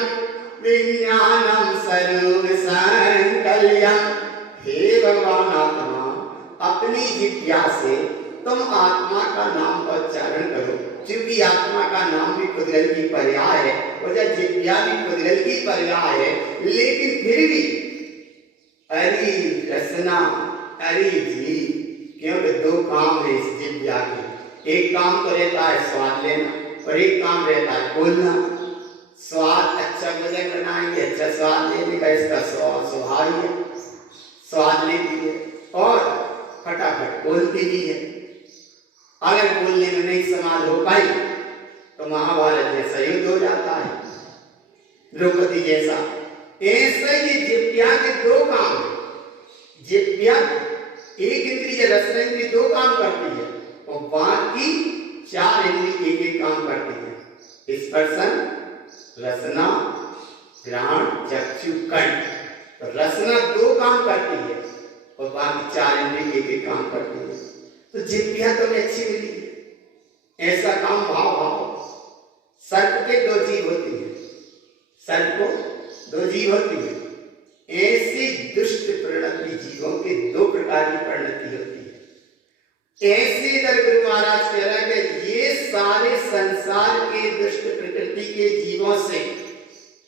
विज्ञानम स्वरूप संकल्यम। हे भगवान आत्मा, अपनी जिज्ञा से तुम आत्मा का नाम का उच्चारण करो, क्योंकि आत्मा का नाम भी पुद्गल की पर्याय है और जब जिज्ञा भी पुद्गल की पर्याय है, लेकिन फिर भी अरि रसना अरि जी, क्योंकि 2 काम है इस जिज्ञा के। एक काम तो रहता है स्वाद लेना और एक काम रहता है बोलना। स्वाद अच्छा भोजन बनाएंगे, अच्छा स्वाद लेने का इसका स्वभाव ही है, स्वाद लेती है और फटाफट बोलती भी है। अगर बोलने में नहीं समाल हो पाई तो महाभारत जैसा युद्ध हो जाता है, द्रौपदी जैसा। ऐसे ही जिव्या के 2 काम। जिव्या एक इंद्रिय रसना इंद्रिय 2 काम करती है और बाकी 4 इंद्रिय एक काम करती है। स्पर्शन, रसना, घ्राण, चक्षु, कंठ। तो रसना 2 काम करती है और बाकी 4 इंद्रिय एक काम करती है। तो जिव्या तो अच्छी मिली। ऐसा काम भाव। सर्प के 2 जीभ होती है, सर्प को 2 जीभ होती है। ऐसी दुष्ट प्रवृत्ति जीवों के 2 प्रकार की प्रवृत्ति होती है। ऐसे इधर गुरु महाराज कह रहे हैं कि ये सारे संसार के दुष्ट प्रकृति के जीवों से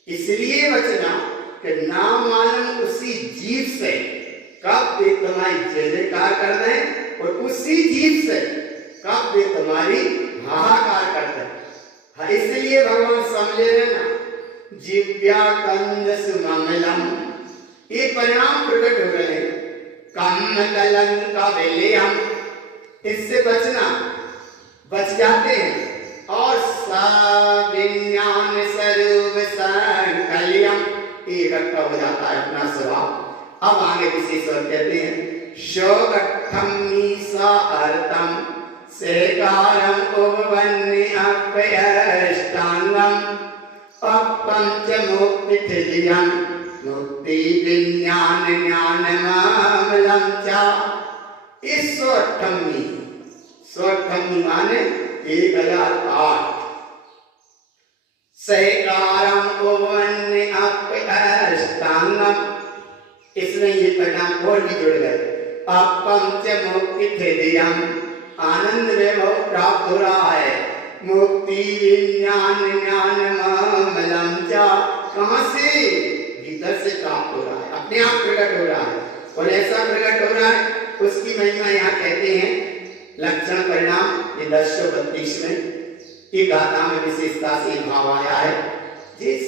इसलिए बचना कि नाम मालूम उसी जीव से कब वे तुम्हारी जय जयकार कर दें और उसी जीव से कब वे तुम्हारी हाहाकार करते हैं। हाँ, इसलिए भगवान समझे ना, जिव्या कंद सुमंगलम, ये परिणाम प्रकट हो गए। कम कलंक विलियम, इससे बचना, बच जाते हैं। और सविज्ञान स्वरूप संकल्यम, हो जाता है अपना स्वभाव। अब आगे विशेष और कहते हैं शो अट्ठम मीसा अर्थम सेकारम उपवन्य अप्यष्टांगम पंच मुक्ति थिलियम मुक्ति विज्ञान ज्ञानमलम चा। इस स्वठमी माने 1008 सहकारम उपवन्य अप्यष्टांगम, इसमें ये परिणाम और भी जुड़ गए। पंच मुक्ति थिलियम, आनंद वैभव प्राप्त हो रहा है। मुक्ति विज्ञान ज्ञानमलम चा, कहां से? भीतर से प्राप्त हो रहा है, अपने आप प्रकट हो रहा है। और ऐसा प्रकट हो रहा है उसकी महिमा यहाँ कहते हैं लक्षण परिणाम ये 1032 में ये गाथा में विशेषता से भाव आया है। जिस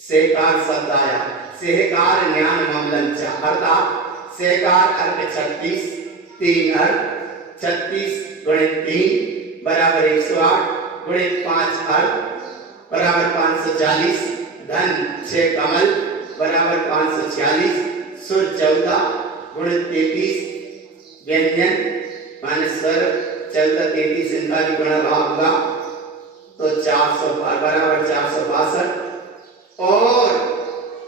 सेकार शब्द आया सेहकार ज्ञान ममलम चा, अर्थात सेहकार अर्थ 36, 3 अर्थ 36 गुणित 3 बराबर 108 गुणित 5 अर्थ बराबर 540, धन 6 कमल बराबर 546, सुर 14 गुणित 33 व्यंजन माने स्वर 14 33 इनका भी गुणा भाग होगा तो 400 बराबर 462। और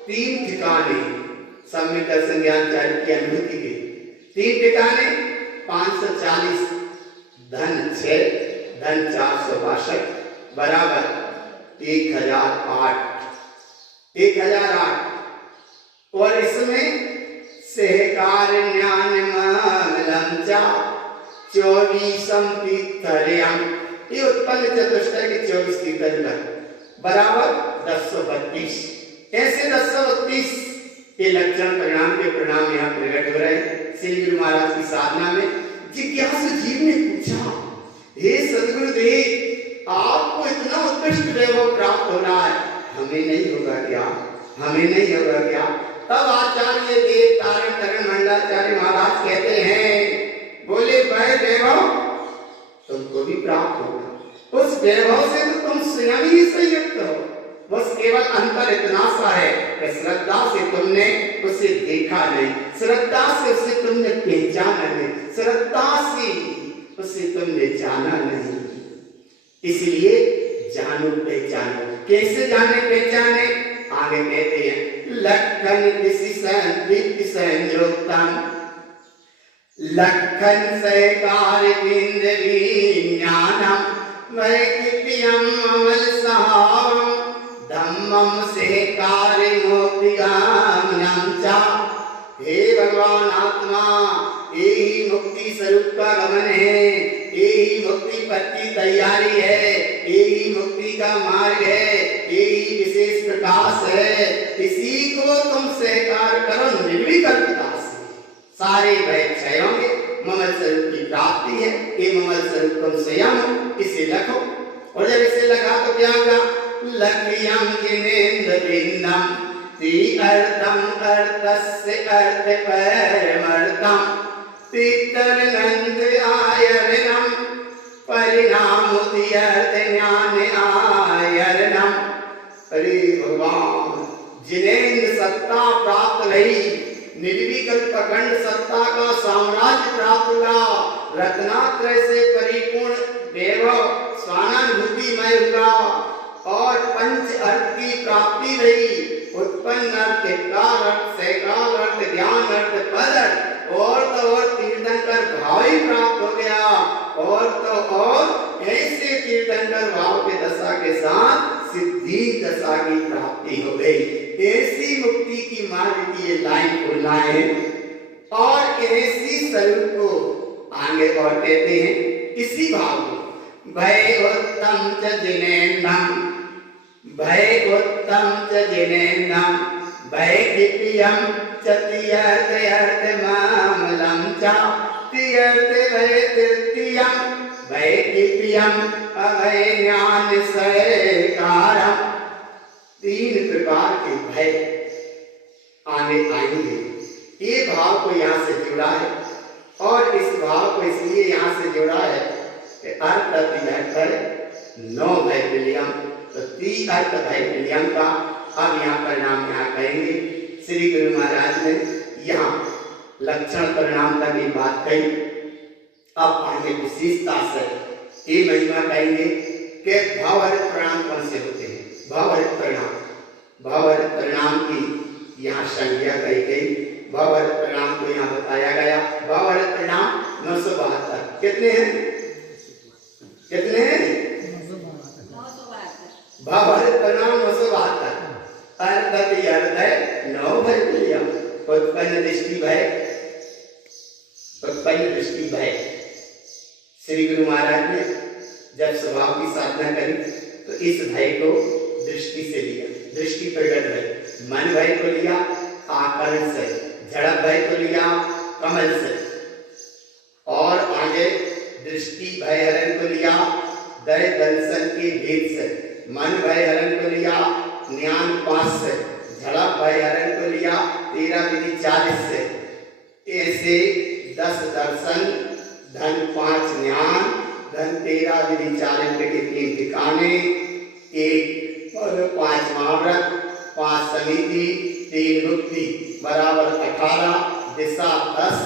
3 ठिकाने सम्यक दर्शन ज्ञान चार्य की अनुभूति के 3 ठिकाने 540 धन 6 धन 462 बराबर 1008। और इसमें सहकार ज्ञान मलम चा 24 तीर्थर्यम, ये उत्पन्न चतुष्टय के 24 तीर्थंकर बराबर 1032। ऐसे 1032 ये लक्षण परिणाम के परिणाम यहाँ प्रकट हो रहे हैं। श्री गुरु महाराज की साधना में जिज्ञासु जीव ने पूछा, हे सद्गुरुदेव आपको इतना उत्कृष्ट वैभव प्राप्त हो रहा है, हमें नहीं होगा क्या? हमें नहीं होगा क्या? तब आचार्य देव तारण तरण मंडलाचार्य महाराज कहते हैं, बोले वह वैभव तुमको भी प्राप्त होगा। उस वैभव से तो तुम स्वयं ही संयुक्त हो, बस केवल अंतर इतना सा है कि श्रद्धा से तुमने उसे देखा नहीं, श्रद्धा से उसे तुमने पहचाना नहीं, श्रद्धा से उसे तुमने जाना नहीं। इसलिए जानो पहचानो। कैसे जाने पहचाने? आगे कहते हैं लखन संयुक्तम लखन सहकार विज्ञानम वैकिप्यम अमल सहावम धम्मम सहकार मोक्तिगाम्यम चा। हे भगवान आत्मा, यही मुक्ति स्वरूप का गमन है, यही मुक्ति पथ की तैयारी है, यही मुक्ति का मार्ग है, यही विशेष प्रकाश है। इसी को तुम स्वीकार करो निर्विकल्पता से। सारे भय क्षय होंगे, ममल स्वरूप की प्राप्ति है। ये ममल स्वरूप तुम स्वयं हो, इसे लखो। और जब इसे लगा तो क्या होगा? लक्ष्यम जिनेन्द्र बिंदम ती अर्थम अर्थस्य अर्थ परमर्थम तीतर नंद आयरनम परिणामुति अर्थ ज्ञान आयरनम। अरे भगवान, जिनेन्द्र सत्ता प्राप्त नहीं, निर्विकल्प अखंड सत्ता का साम्राज्य प्राप्त हुआ, रत्नात्रय से परिपूर्ण वैभव स्वानुभूतिमय हुआ और पंच अर्थ की प्राप्ति रही। उत्पन्न अर्थ, कार अर्थ, सहकार अर्थ, ज्ञान अर्थ, पद अर्थ और तो और तीर्थंकर भाव ही प्राप्त हो गया। और तो और ऐसे तीर्थंकर भाव के दशा के साथ सिद्धि दशा की प्राप्ति हो गई। ऐसी मुक्ति की मार्ग की ये लाइन खुलना है और ऐसी स्वरूप को आगे और कहते हैं इसी भाव को भय उत्तम च जिनेन्द्रम भय उत्तम च जिनेन्द्रम भय दिव्यम च तीर्थ मामलम च तीर्थ भय तृतीयम भय दिव्यम अभय ज्ञान सहकारम। 3 प्रकार के भय आने आएंगे। ये भाव को यहाँ से जुड़ा है और इस भाव को इसलिए यहाँ से जुड़ा है कि अर्थ 9 भय विलियम, तो 3 अर्थ भय विलियम का अब यहाँ परिणाम यहाँ कहेंगे। श्री गुरु महाराज ने यहाँ लक्षण परिणाम तक ये बात कही। अब आगे विशेषता से ये महिमा कहेंगे कि भावहरित परिणाम कौन से होते हैं। भावहरित परिणाम की यहाँ संज्ञा कही गई। भावहरित परिणाम को यहाँ बताया गया। भावहरित परिणाम 972 कितने हैं? कितने हैं? भावहरित परिणाम 972। अर्थ अर्थ 9 भय तुल्यम। उत्पन्न दृष्टि भय, उत्पन्न दृष्टि भय। श्री गुरु महाराज ने जब स्वभाव की साधना करी तो इस भय को दृष्टि से लिया। दृष्टि प्रकट भय। मन भय को लिया आकरण से, झड़प भय को लिया कमल से, और आगे दृष्टि भय हरण को लिया दय दर्शन के भेद से। मन भय हरण को लिया ज्ञान 5 से, झड़प भय हरण को लिया 13 विधि 40 से। ऐसे 10 दर्शन, धन 5 ज्ञान, धन 13 विधि 40 के 3 ठिकाने, 1 और 5 महाव्रत, 5 समिति, 3 मुक्ति बराबर 18, दिशा 10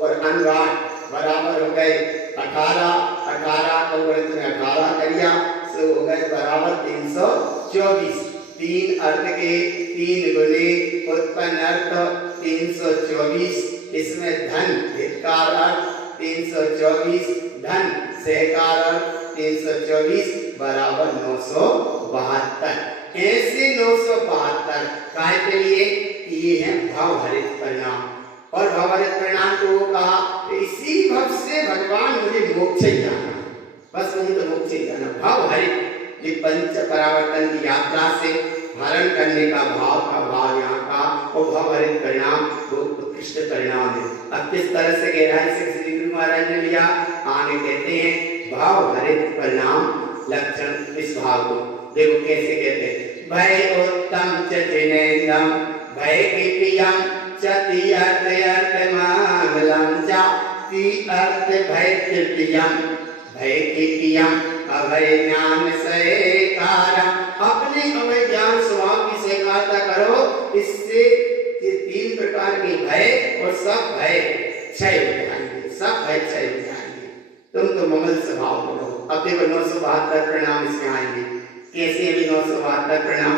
और अनुराग बराबर हो गए 18। 18 को गणित में 18 करिया सो हो गए बराबर 324। 3 अर्थ के 3 गुणे उत्पन्न अर्थ 324। इसमें धन हितकार अर्थ 324, धन सहकार अर्थ 324 बराबर 972। ऐसे 972 काय के लिए ये है भावहरित परिणाम। और भावहरित परिणाम को वो कहा इसी भव से भगवान मुझे मोक्ष ही जाना, बस मुझे तो मोक्ष ही जाना। भावहरित ये पंच परावर्तन की यात्रा से हरण करने का भाव यहाँ का वो भावहरित परिणाम वो उत्कृष्ट परिणाम है। अब किस तरह से गहराई से श्री गुरु महाराज ने लिया, आगे कहते हैं भावहरित परिणाम लक्षण। इस भाव को देखो कैसे कहते हैं। भय उत्तम च जिनेन्द्रम भय किपियम च ति अर्थ अर्थ मंगलम च ति अर्थ भय तृतीयम भय किपियम अभय ज्ञान सहकारम। अपने अभय ज्ञान स्वभाव की सहकारता करो, इससे ये 3 प्रकार के भय और सब भय क्षय हो जाएंगे, सब भय क्षय हो जाएंगे। तुम तो ममल स्वभाव को रहो। अब देखो 972 परिणाम इसमें आएंगे। कैसे अभी 972 परिणाम।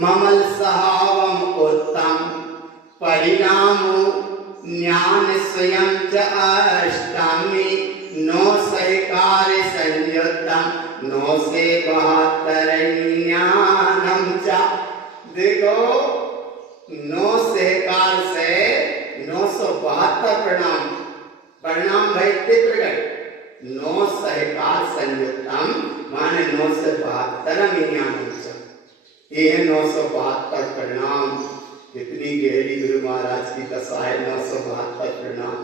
ममल स्वभावम उत्तम परिणाम ज्ञान स्वयं च अष्टामी 9 सहकार संयुक्तम 9 से 72 ज्ञानम च। देखो 9 सहकार से 972 परिणाम, परिणाम भयते प्रकट। 9 सहकार संयुक्तम माने 9 से 72 ज्ञानम च। ये है 972 परिणाम। इतनी गहरी गुरु महाराज की दशा है 972 परिणाम।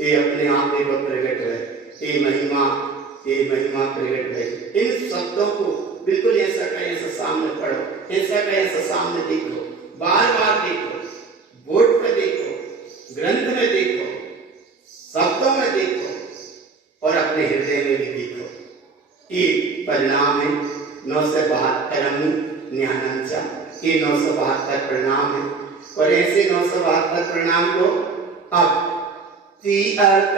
ये अपने आप में वो प्रकट है, ये महिमा प्रकट है। इन शब्दों को बिल्कुल ऐसा कहीं से सामने पढ़ो, ऐसा कहीं से सामने देखो, बार बार देखो, बोर्ड पे देखो, ग्रंथ में देखो, शब्दों में देखो और अपने हृदय में भी देखो। ये परिणाम है 9 से 72 ज्ञानम च। ये 972 परिणाम है। और ऐसे 972 परिणाम को अब ती अर्थ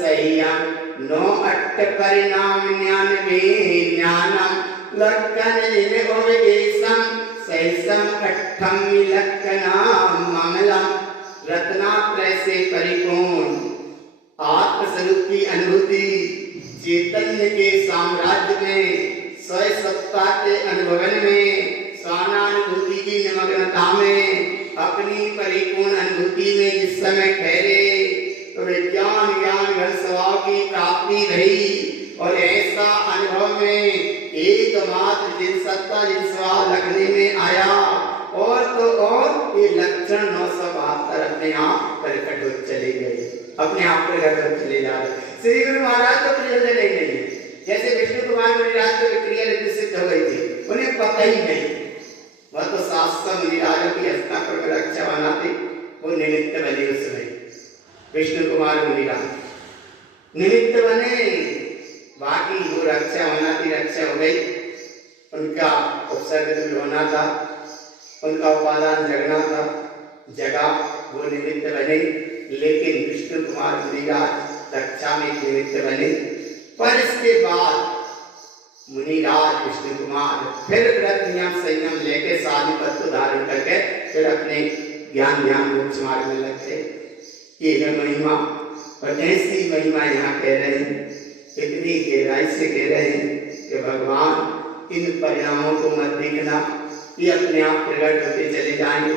संयम 9 अट्ठ परिणाम ज्ञान में ज्ञानम लक्षण जिन ओवेशम सहसम अट्ठम लक्षणाम मंगलम। रत्नात्रय से परिपूर्ण आत्मस्वरूप की अनुभूति, चैतन्य के साम्राज्य में, स्वय सत्ता के अनुभवन में, स्वानानुभूति की निमग्नता में, अपनी परिपूर्ण अनुभूति में जिस समय ठहरे तो विज्ञान ज्ञान घन स्वभाव की प्राप्ति रही। और ऐसा अनुभव में एकमात्र जिन सत्ता जिन स्वभाव लगने में आया और तो और ये लक्षण 972 अपने आप प्रकट हो चले गए, अपने आप प्रकट हो चले जा रहे। श्री गुरु महाराज को प्रयोजन नहीं है। जैसे विष्णु कुमार मुनिराज को क्रिया सिद्ध हो गई थी, उन्हें पता ही नहीं। वह तो शास्त्र मुनिराजों की हस्ताक्षर में रक्षा बनाते, वो निमित्त बने। उसमें विष्णु कुमार मुनिराज निमित्त बने, बाकी वो रक्षा बनाती, रक्षा हो गई। उनका उपसर्ग होना था, उनका उपादान जगना था, जगा वो निमित्त बने, लेकिन विष्णु कुमार मुनिराज रक्षा में निमित्त बने। पर इसके बाद मुनिराज विष्णु कुमार फिर व्रत नियम संयम लेके साधु पद धारण करके फिर अपने ज्ञान मोक्ष मार्ग में लग गए। ये है महिमा, और ऐसी महिमा यहाँ कह रहे हैं, इतनी गहराई से कह रहे हैं कि भगवान इन परिणामों को मत देखना, ये अपने आप प्रकट होते चले जाएंगे,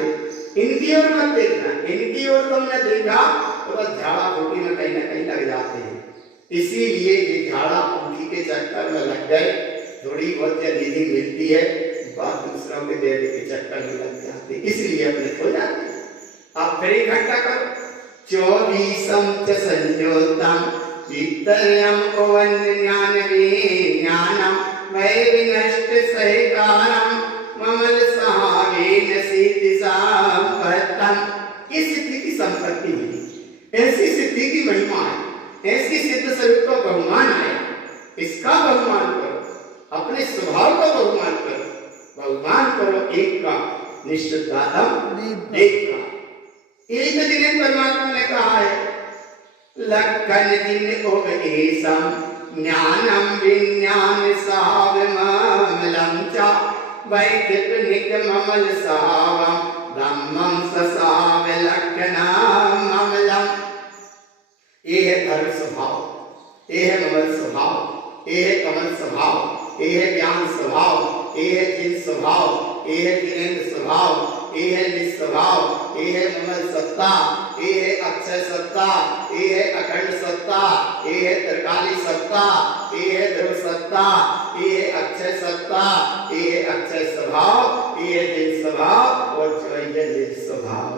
इनकी ओर मत देखना। इनकी ओर तुमने देखा तो बस झाड़ा फूकी में कहीं ना कहीं लग जाते हैं। इसीलिए ये झाड़ा फूकी के चक्कर में लग गए, थोड़ी बहुत निधि मिलती है, बात दूसरों के देने के चक्कर में लग जाते, इसलिए अपने खो जाते हैं। आप फिर इकट्ठा करो। 24 च संयोतम वित्तयम ओवन ज्ञानम वै विनष्ट सहकारम ममल सहावेन सिद्धि संपत्तम। इस सिद्धि की संपत्ति मिली, ऐसी सिद्धि की महिमा है, ऐसी सिद्ध स्वरूप का बहुमान है। इसका बहुमान करो, अपने स्वभाव का बहुमान करो, बहुमान करो एक का, निश्चितात्म एक का। एक दिन परमात्मा ने कहा है, लखन दिन उपदेशम ज्ञानम विज्ञान सावमलम च वैदिक निकमल सावम धम्मम ससाव लक्षणम अमलम। ये है धर्म स्वभाव, ये है ममल स्वभाव, ये है कमल स्वभाव, ये है ज्ञान स्वभाव, ये है चिन्ह स्वभाव, ये है जिनेन्द्र स्वभाव, ये है निस्वभाव, ये है ममल सत्ता, ये है अक्षय सत्ता, ये है अखंड सत्ता, ये है त्रिकाली सत्ता, ये है ध्रुव सत्ता, ये है अक्षय सत्ता, ये है अक्षय स्वभाव, ये है जिन स्वभाव और जो ये निस्वभाव।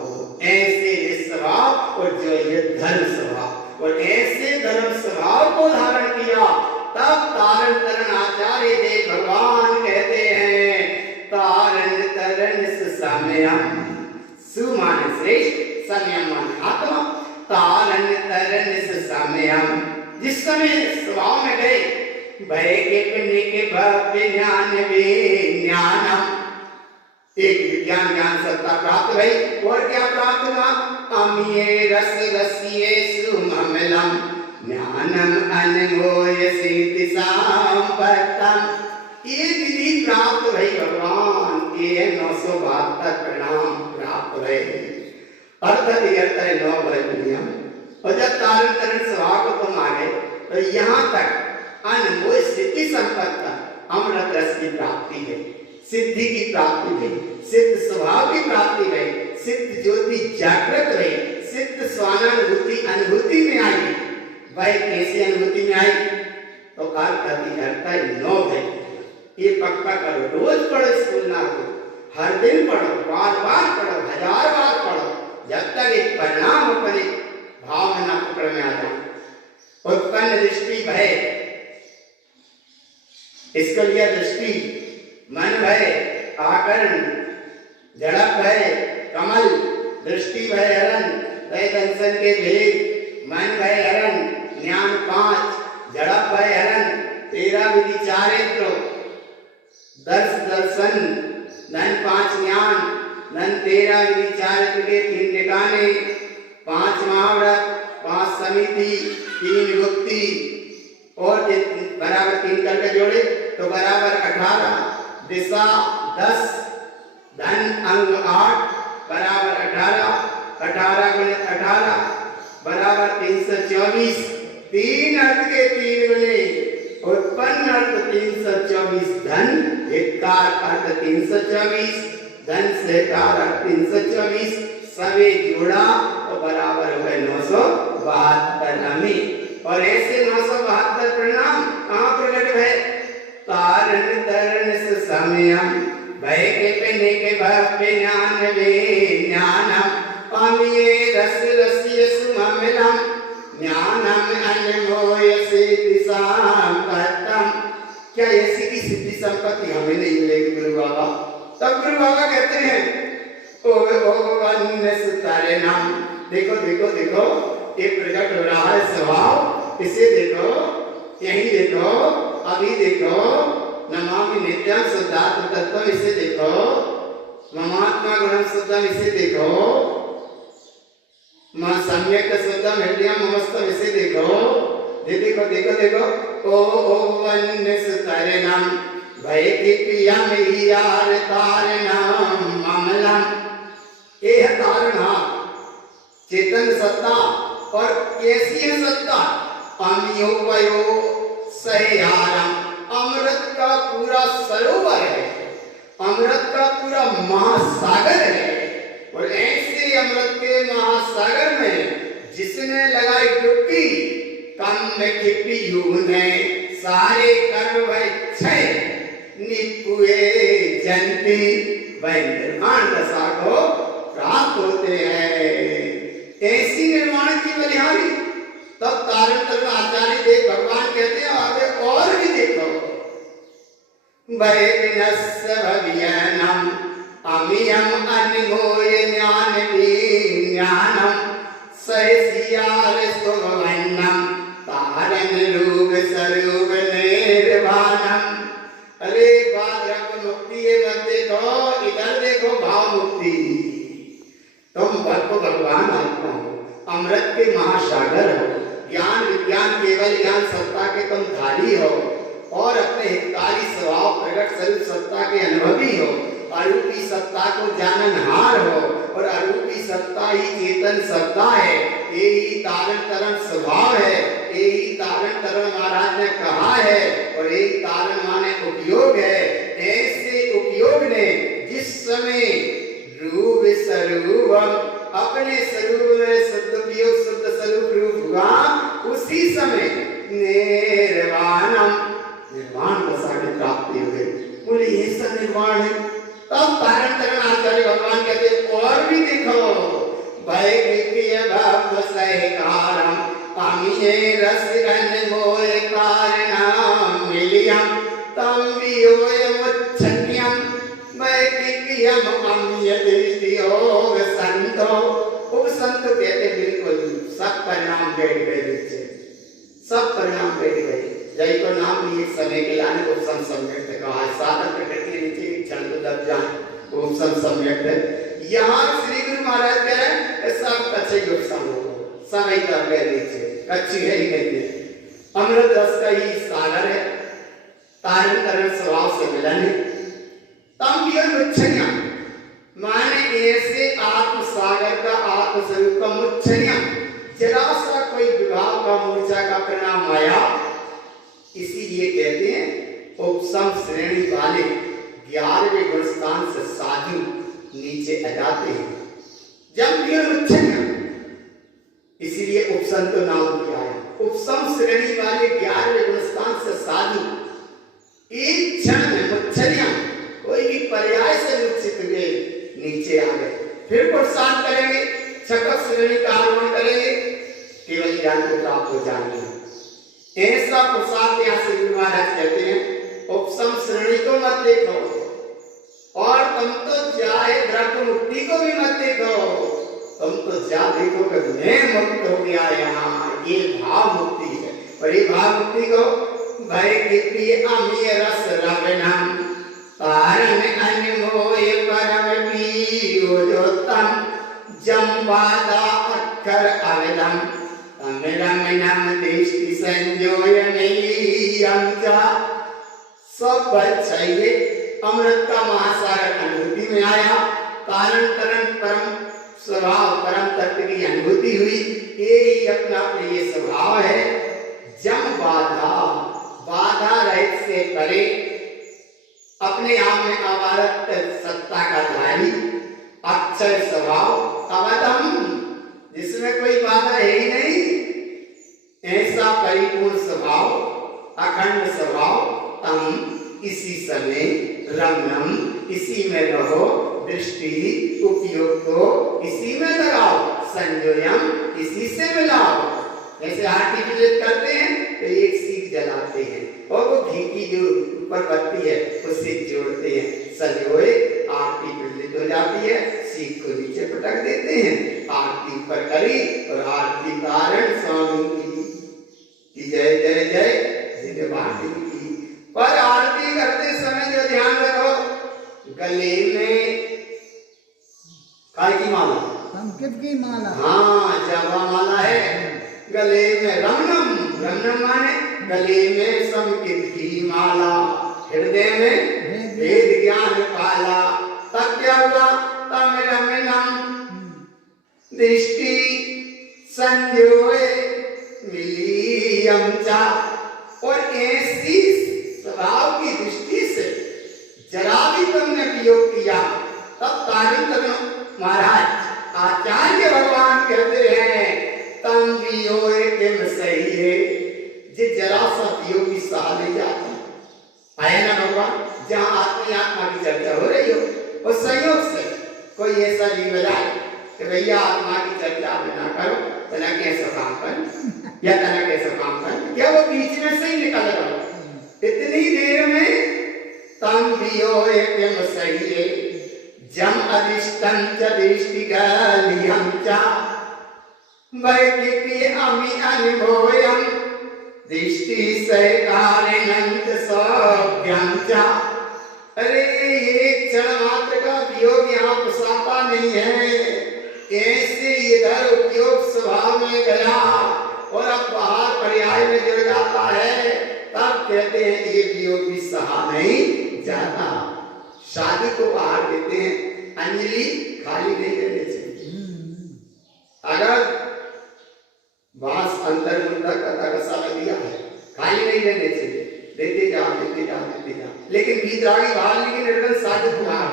ऐसे निस्वभाव और जो ये धर्म स्वभाव, और ऐसे धर्म स्वभाव को धारण किया, तब तारण तरण आचार्य देव भगवान कहते हैं, तारण तरण सुसमयम, सुमान श्रेष्ठ, संयम आत्मा, तारण तरण सुसमयम। जिस समय स्वभाव में गए, भय के भव्य ज्ञान विज्ञानम, एक विज्ञान ज्ञान सत्ता प्राप्त भई, और क्या प्राप्त हुआ? अमीय रस रसिये सुममलम ज्ञानम अनमोय सिद्धि संपत्तम। ये विधि प्राप्त भई भगवान के 972 प्रणाम प्राप्त भई। अर्थ है 9 नियम। और जब तारण तरण स्वभाव को तुम आ गए, तो यहाँ तक अनमोय सिद्धि संपत्ति, अमृत रस की प्राप्ति है, सिद्धि की प्राप्ति है, सिद्ध स्वभाव की प्राप्ति है, सिद्ध ज्योति जागृत है, सिद्ध स्वानुभूति अनुभूति में आई। वह कैसी अनुभूति में आई? तो करता है 9 है। ये पक्का करो, रोज पढ़ो इस तुलना को, हर दिन पढ़ो, बार बार पढ़ो, 1000 बार पढ़ो, जब तक एक परिणाम अपने भाव में ना पकड़ में आ जाए। उत्पन्न दृष्टि भय, इसको लिया दृष्टि, मन भय आकरण, झड़प भय कमल, दृष्टि भय हरण, भय दंशन के भेद, मन भय हरण, ज्ञान 5, झड़प भय हरण, 13 विधि चारित्र, दर्शन, धन 5 ज्ञान, धन 13 विधि चारित्र के 3 ठिकाने, 5 महाव्रत, 5 समिति, 3 गुप्ति, और बराबर 3 करके जोड़े तो बराबर 18, दिशा 10, धन अंग 8 बराबर 18, 18 गुणित 18 बराबर 324, 3 अर्थ के 3 गुणे, उत्पन्न अर्थ 324, धन एकार अर्थ 324, धन से कार अर्थ 324, सवे जोड़ा तो बराबर हो गए 972 अमी। और ऐसे 972 प्रणाम कहाँ प्रकट है? तारण तरण सुसमयम भय के पहने के भव्य ज्ञान विज्ञानम अमीय रस रसिय सुममलम ज्ञानम अनमोय सिद्धि संपत्तम। क्या ऐसी की सिद्धि संपत्ति हमें नहीं मिलेगी गुरु बाबा? तब गुरु बाबा कहते हैं देखो देखो देखो, ये प्रकट हो रहा है स्वभाव, इसे देखो, यही देखो, अभी देखो, नमामि नित्यं शुद्धात्म तत्वम इसे देखो, ममात्मा गुणम शुद्धम इसे देखो, मां सम्यक शुद्धम हृदयम ममस्तम इसे देखो, ये देखो देखो देखो ओ वन्य सुतरणम भय किपियम यार तारणम ममलम, ये है तारणा चेतन सत्ता। और कैसी है सत्ता? अमियोपयो सह्यारम, अमृत का पूरा सरोवर है, अमृत का पूरा महासागर है। और ऐसे अमृत के महासागर में जिसने लगाई डुबकी, कम में खिपियू ने सारे कर्म वह क्षय निपुए जंती वह निर्माण दशा को प्राप्त होते हैं। ऐसी निर्माण की बलिहारी। तब तारण तरण आचार्य देव भगवान कहते हैं आगे और भी देखो, भय विनस्य भवियनम अमियम अनिमोय ज्ञान विज्ञानम सहसियार सुभवन्नम तारण रूप स्वरूप निर्वाणम। अरे बात मुक्ति है, मत देखो इधर देखो भाव मुक्ति। तुम भगवान आत्मा हो, अमृत के महासागर हो, ज्ञान विज्ञान केवल ज्ञान सत्ता के तुम धारी हो और अपने हितकारी स्वभाव प्रकट स्वरूप सत्ता के अनुभवी हो। अरूपी सत्ता को जाननहार हो और अरूपी सत्ता ही चेतन सत्ता है। यही तारण तरण स्वभाव है, यही तारण तरण महाराज ने कहा है और यही तारण माने उपयोग है। ऐसे उपयोग ने जिस समय रूप स्वरूप अपने स्वरूप में शुद्ध उपयोग शुद्ध स्वरूप रूप हुआ, उसी समय निर्वाणम निर्वाण दशा की प्राप्ति हो गई। बोले ये सब निर्वाण है। तब तारण तरण आचार्य भगवान कहते और भी देखो, भय विप्रिय भव सहकारम अमिये रसिरन मोय कारणम मिलियम तम वियोय मुच्छन्यम भय विप्रियम अमिय दृष्टियोग संतो। वो संत कहते बिल्कुल सब परिणाम बैठ गए, सब परिणाम बैठ गए। जय को नाम भी एक समय के लाने को सम सम्यक कहा है। साधन प्रकृति के नीचे एक क्षण को दब जाए वो सम सम्यक है। यहाँ श्री गुरु महाराज कह रहे हैं सब कच्चे योग संग समय दब गए नीचे, कच्ची है ही नहीं है। अमृत रस का ही सागर है, तारण तरण स्वभाव से मिलन है। तम भी मुच्छनिया माने ऐसे आत्म सागर का आत्म स्वरूप का मुच्छनिया, जरा सा कोई विभाव का मूर्छा का परिणाम आया, इसीलिए कहते हैं उपसम श्रेणी वाले 11वें गुण स्थान से साधु नीचे आ जाते हैं। जब भी मुच्छनिया, इसीलिए उपसम तो नाम दिया है। उपसम श्रेणी वाले 11वें गुण स्थान से साधु एक क्षण में मुच्छनिया कोई भी पर्याय से मूर्छित हुए नीचे आ गए। फिर पुरुषार्थ करेंगे, छकक श्रेणी का आरोहण करेंगे, केवल ज्ञान को प्राप्त हो जाएंगे। ऐसा पुरुषार्थ यहाँ से गुरु महाराज कहते हैं उपसम श्रेणी को मत देखो और तुम तो चाहे द्रव्य मुक्ति को भी मत देखो, तुम तो जा देखो कि मैं मुक्त हो गया। यहाँ ये भाव मुक्ति है और ये भाव मुक्ति को भय किपि अमिय रस रवनम तारण अनमोय परम पीयोजोत्तम जम्बादा अक्षर अविदम तमिरमिनम दृष्टि संजोयनीयम चा। सब चाहिए अमृत का महासागर अनुभूति में आया, तारण तरण परम स्वभाव परम तत्व की अनुभूति हुई। ये अपना प्रिय स्वभाव है। जम बाधा बाधा रहित से परे अपने आप में अवारत सत्ता का धारी अक्षर स्वभाव अवदम जिसमें कोई बाधा है ही नहीं, ऐसा परिपूर्ण स्वभाव अखंड स्वभाव तम इसी समय रमनम इसी में रहो, दृष्टि उपयोग को इसी में लगाओ, संजोयम इसी से मिलाओ। जैसे आरती विजिट करते हैं तो एक सीख जलाते हैं और वो घी की जो ऊपर बत्ती है उससे जोड़ते हैं, संजोए आरती विजिट हो जाती है, सीख को नीचे पटक देते हैं, आरती ऊपर करी और आरती कारण स्वामी की जय जय जय जिन्हें की। पर आरती करते गले में काय की माला, संकेत की माला, हाँ जवा माला है, गले में रमनम, रमनम माने गले में संकेत की माला, हृदय में वेद ज्ञान पाला। तब क्या हुआ, तब रमनम दृष्टि संजोए मिली यमचा, और ऐसी स्वभाव की दृष्टि से जरा भी तुमने प्रयोग किया, तब तारण महाराज आचार्य भगवान कहते हैं तम वियोए किम सही है, जे जरा सा वियोग भी सहा नहीं जाता। आया ना भगवान, जहाँ आत्मा की चर्चा हो रही हो और संयोग से कोई ऐसा जीव जाए कि भैया आत्मा की चर्चा में ना करो, तना कैसा काम कर या तना कैसा काम कर, क्या वो बीच में से ही निकल रहा हो, इतनी देर में तम वियोए किम सही है, जम अधिष्ठं च दृष्टिगलियं च वैकिपि अमि अनुभोयं दृष्टि सैकारिणंत सौभ्यं च। अरे ये क्षण मात्र का वियोग यहाँ फंसाता नहीं है, कैसे इधर उपयोग स्वभाव में गया और अब बाहर पर्याय में गिर जाता है, तब कहते हैं ये वियोग भी सहा नहीं जाता। शादी को बाहर देते हैं, अंजलि खाली नहीं रहनी चाहिए। अगर बांस अंदर मुंडा कथा कसा दिया है, खाली नहीं रहने चाहिए, देते जाओ देते जाओ देते जाओ। लेकिन बीतरागी बाहर लेकिन निर्गण साधु कुमार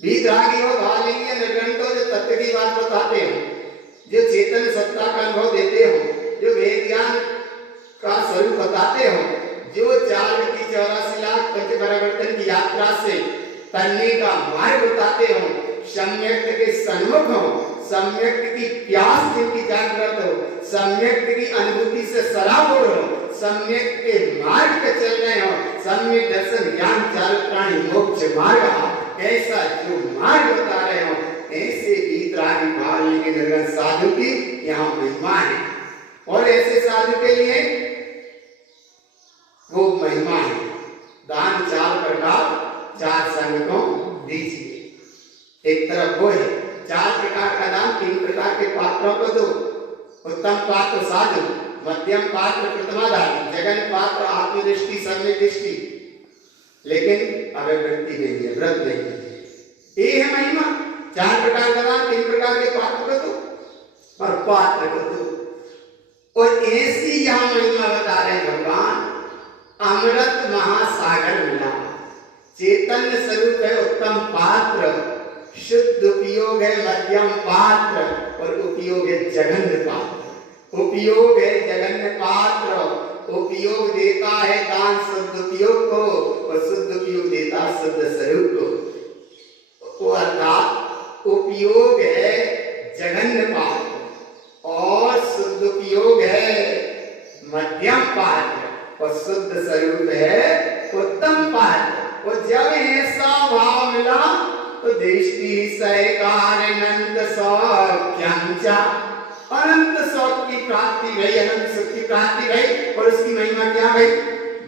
बीतरागी हो बाहर लेकिन निर्गण तो जो तत्व की बात बताते हो, जो चेतन सत्ता का अनुभव देते हो, जो वेद ज्ञान का स्वरूप बताते हो, जो 4,84,00,000 पंचपरावर्तन की यात्रा से तरने का मार्ग बताते हो, सम्यक के सन्मुख हो, सम्यक की प्यास जिनकी जागृत हो, सम्यक की अनुभूति से सराबोर हो, सम्यक के मार्ग पे चल रहे हो, सम्यक दर्शन ज्ञान चार प्राणी मोक्ष मार्ग, ऐसा जो मार्ग बता रहे हो, ऐसे बीतरागी भावनी के निर्गण साधु की यहाँ महिमा है। और ऐसे साधु के लिए वो महिमा है, दान 4 प्रकार 4 संघ को दीजिए। एक तरफ वो है 4 प्रकार का दान 3 प्रकार के पात्रों को दो, उत्तम पात्र साधु, मध्यम पात्र प्रथमाधारी, जगन पात्र आत्मदृष्टि सम्यक दृष्टि, लेकिन अभिवृत्ति नहीं है, व्रत नहीं है। ये है महिमा, 4 प्रकार का दान 3 प्रकार के पात्र को दो और पात्र को दो। और ऐसी यहाँ महिमा बता रहे भगवान, अमृत महासागर मिला, चैतन्य स्वरूप है उत्तम पात्र, शुद्ध उपयोग है मध्यम पात्र, और उपयोग है जघन्य पात्र। उपयोग है जघन्य पात्र, उपयोग देता है दान शुद्ध उपयोग को, और शुद्ध उपयोग देता शुद्ध स्वरूप को। अर्थात उपयोग है जघन्य पात्र और शुद्ध उपयोग है मध्यम पात्र, और शुद्ध स्वरूप है उत्तम पात्र। और जब ऐसा भाव मिला तो दृष्टि सैकारिणंत सौख्यं च, अनंत सुख की प्राप्ति भई, अनंत सुख की प्राप्ति भई। और उसकी महिमा क्या भई,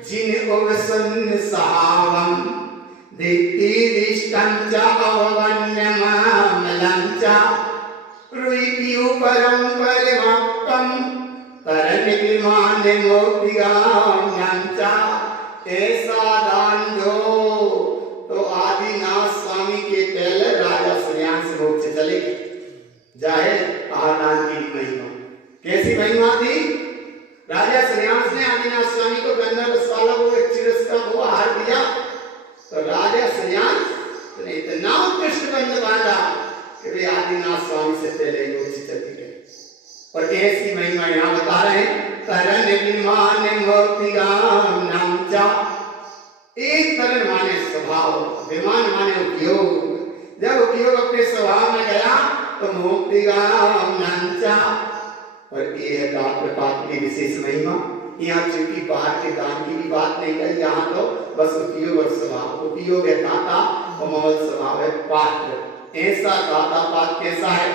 जिन अवसन्न सहावम दीप्ति दृष्टं च अववन्यमलं च रुइपियु परम परिभक्तं तरनिर्माण मोक्तिगाम्यं च। ऐसा दान दो तो आदिनाथ स्वामी के पहले राजा श्रेयांश मोक्ष चले गए। जाहिर आदान की महिमा, कैसी महिमा थी, राजा श्रेयांश ने आदिनाथ स्वामी को गन्ना रसवाला को एक चिरस का वो हार दिया, तो राजा श्रेयांश ने इतना उत्कृष्ट बंध बांधा कि वे आदिनाथ स्वामी से पहले मोक्ष चले गए। और ऐसी महिमा यहाँ बता रहे हैं, तरन विमान मोक्तिगाम्यं च। एक तरन माने स्वभाव, विमान माने उपयोग, जब उपयोग अपने स्वभाव में गया तो मोक्तिगाम्यं च। और ये है दान पात्र की विशेष महिमा। यहाँ चूंकि बाहर के दान की भी बात नहीं है, यहाँ तो बस उपयोग और स्वभाव। उपयोग है दाता और मौल स्वभाव है पात्र। ऐसा दाता पात्र कैसा है,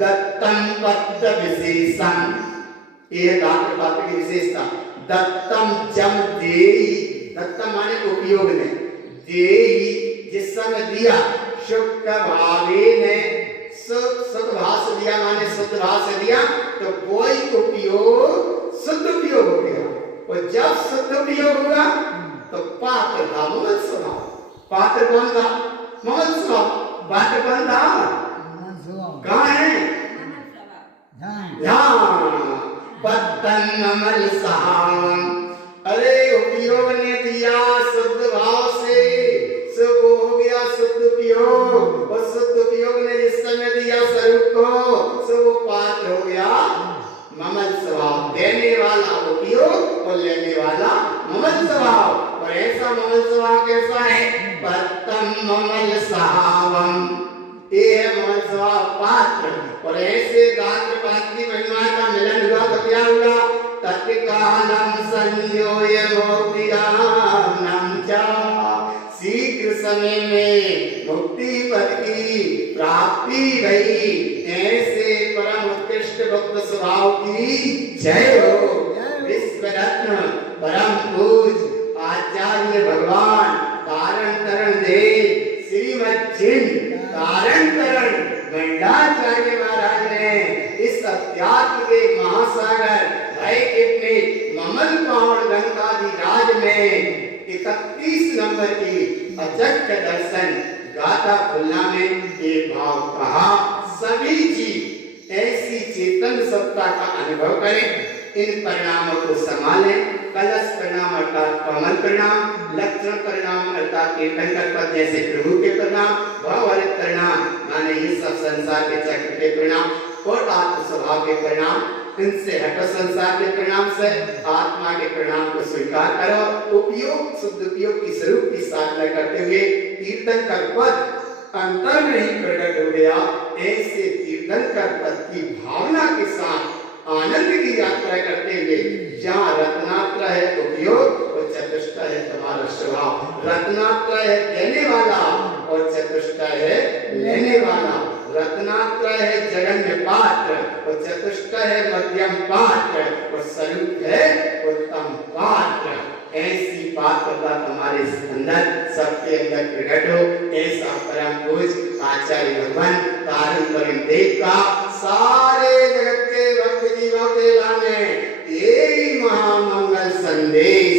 दत्तम पत्र विशेषण, ये दान पात्र की विशेषता। दत्तम जम देई, दत्तम माने उपयोग में, देई जिस समय दिया शुक्र भावे ने शुद्ध भाव से दिया, माने शुद्ध भाव से दिया तो कोई उपयोग शुद्ध उपयोग हो गया। और जब शुद्ध उपयोग हुआ तो पात्र था ममल स्वभाव। पात्र कौन था? ममल स्वभाव। पात्र कौन था? कहाँ है? पत्तन ममल सहावन। अरे उपयोग ने दिया शुद्ध भाव से, सो वो हो गया शुद्ध उपयोग। और शुद्ध उपयोग ने जिस समय दिया स्वरूप को, सो वो पात्र हो गया ममल स्वभाव। देने वाला उपयोग और लेने वाला ममल स्वभाव। और ऐसा ममल स्वभाव कैसा है? पत्तन ममल सहावम, ये है ममल स्वभाव पात्र। और ऐसे गात्र पात्र की महिमा का मिलन हुआ तो क्या हुआ? तत्कालम संयोय मोक्तियानम चा, शीघ्र समय में मुक्ति पद की प्राप्ति भई। ऐसे परम उत्कृष्ट भक्त स्वभाव की जय हो। विश्व रत्न परम पूज आचार्य भगवान कारण तरण देव श्रीमद जिन कारण तरण गंडाचार्य महाराज ने इस अध्यात्म के महासागर भय कितने ममल पहाड़ गंगाधि राज में 31 नंबर की अजक दर्शन गाथा खुलना में ये भाव कहा। सभी जीव ऐसी चेतन सत्ता का अनुभव करें, इन परिणामों को संभालें। कलश परिणाम अर्थात कमल परिणाम, लक्षण परिणाम अर्थात कीर्तन कर्पद जैसे प्रभु के परिणाम, भावरित परिणाम माने ये सब संसार के चक्र के परिणाम, और आत्म स्वभाव के परिणाम। इनसे हट संसार के परिणाम से आत्मा के परिणाम को स्वीकार करो। उपयोग शुद्ध उपयोग की स्वरूप की साधना करते हुए कीर्तन कर्पद अंतर में ही प्रकट हो गया। ऐसे कीर्तन कर्पद की भावना के साथ आनंद की यात्रा करते हुए जहाँ रत्नात्र है उपयोग और चतुष्ट है तुम्हारा स्वभाव। रत्नात्र है देने वाला और चतुष्ट है लेने वाला। रत्नात्र है जगन्य पात्र और चतुष्ट है मध्यम पात्र और स्वरूप है उत्तम पात्र। ऐसी पात्रता तुम्हारे अंदर सबके अंदर प्रकट हो। ऐसा परम पूज आचार्य भगवान कारण तरण देव का सारे जगत के भक्त जीवों के लाने यही महामंगल संदेश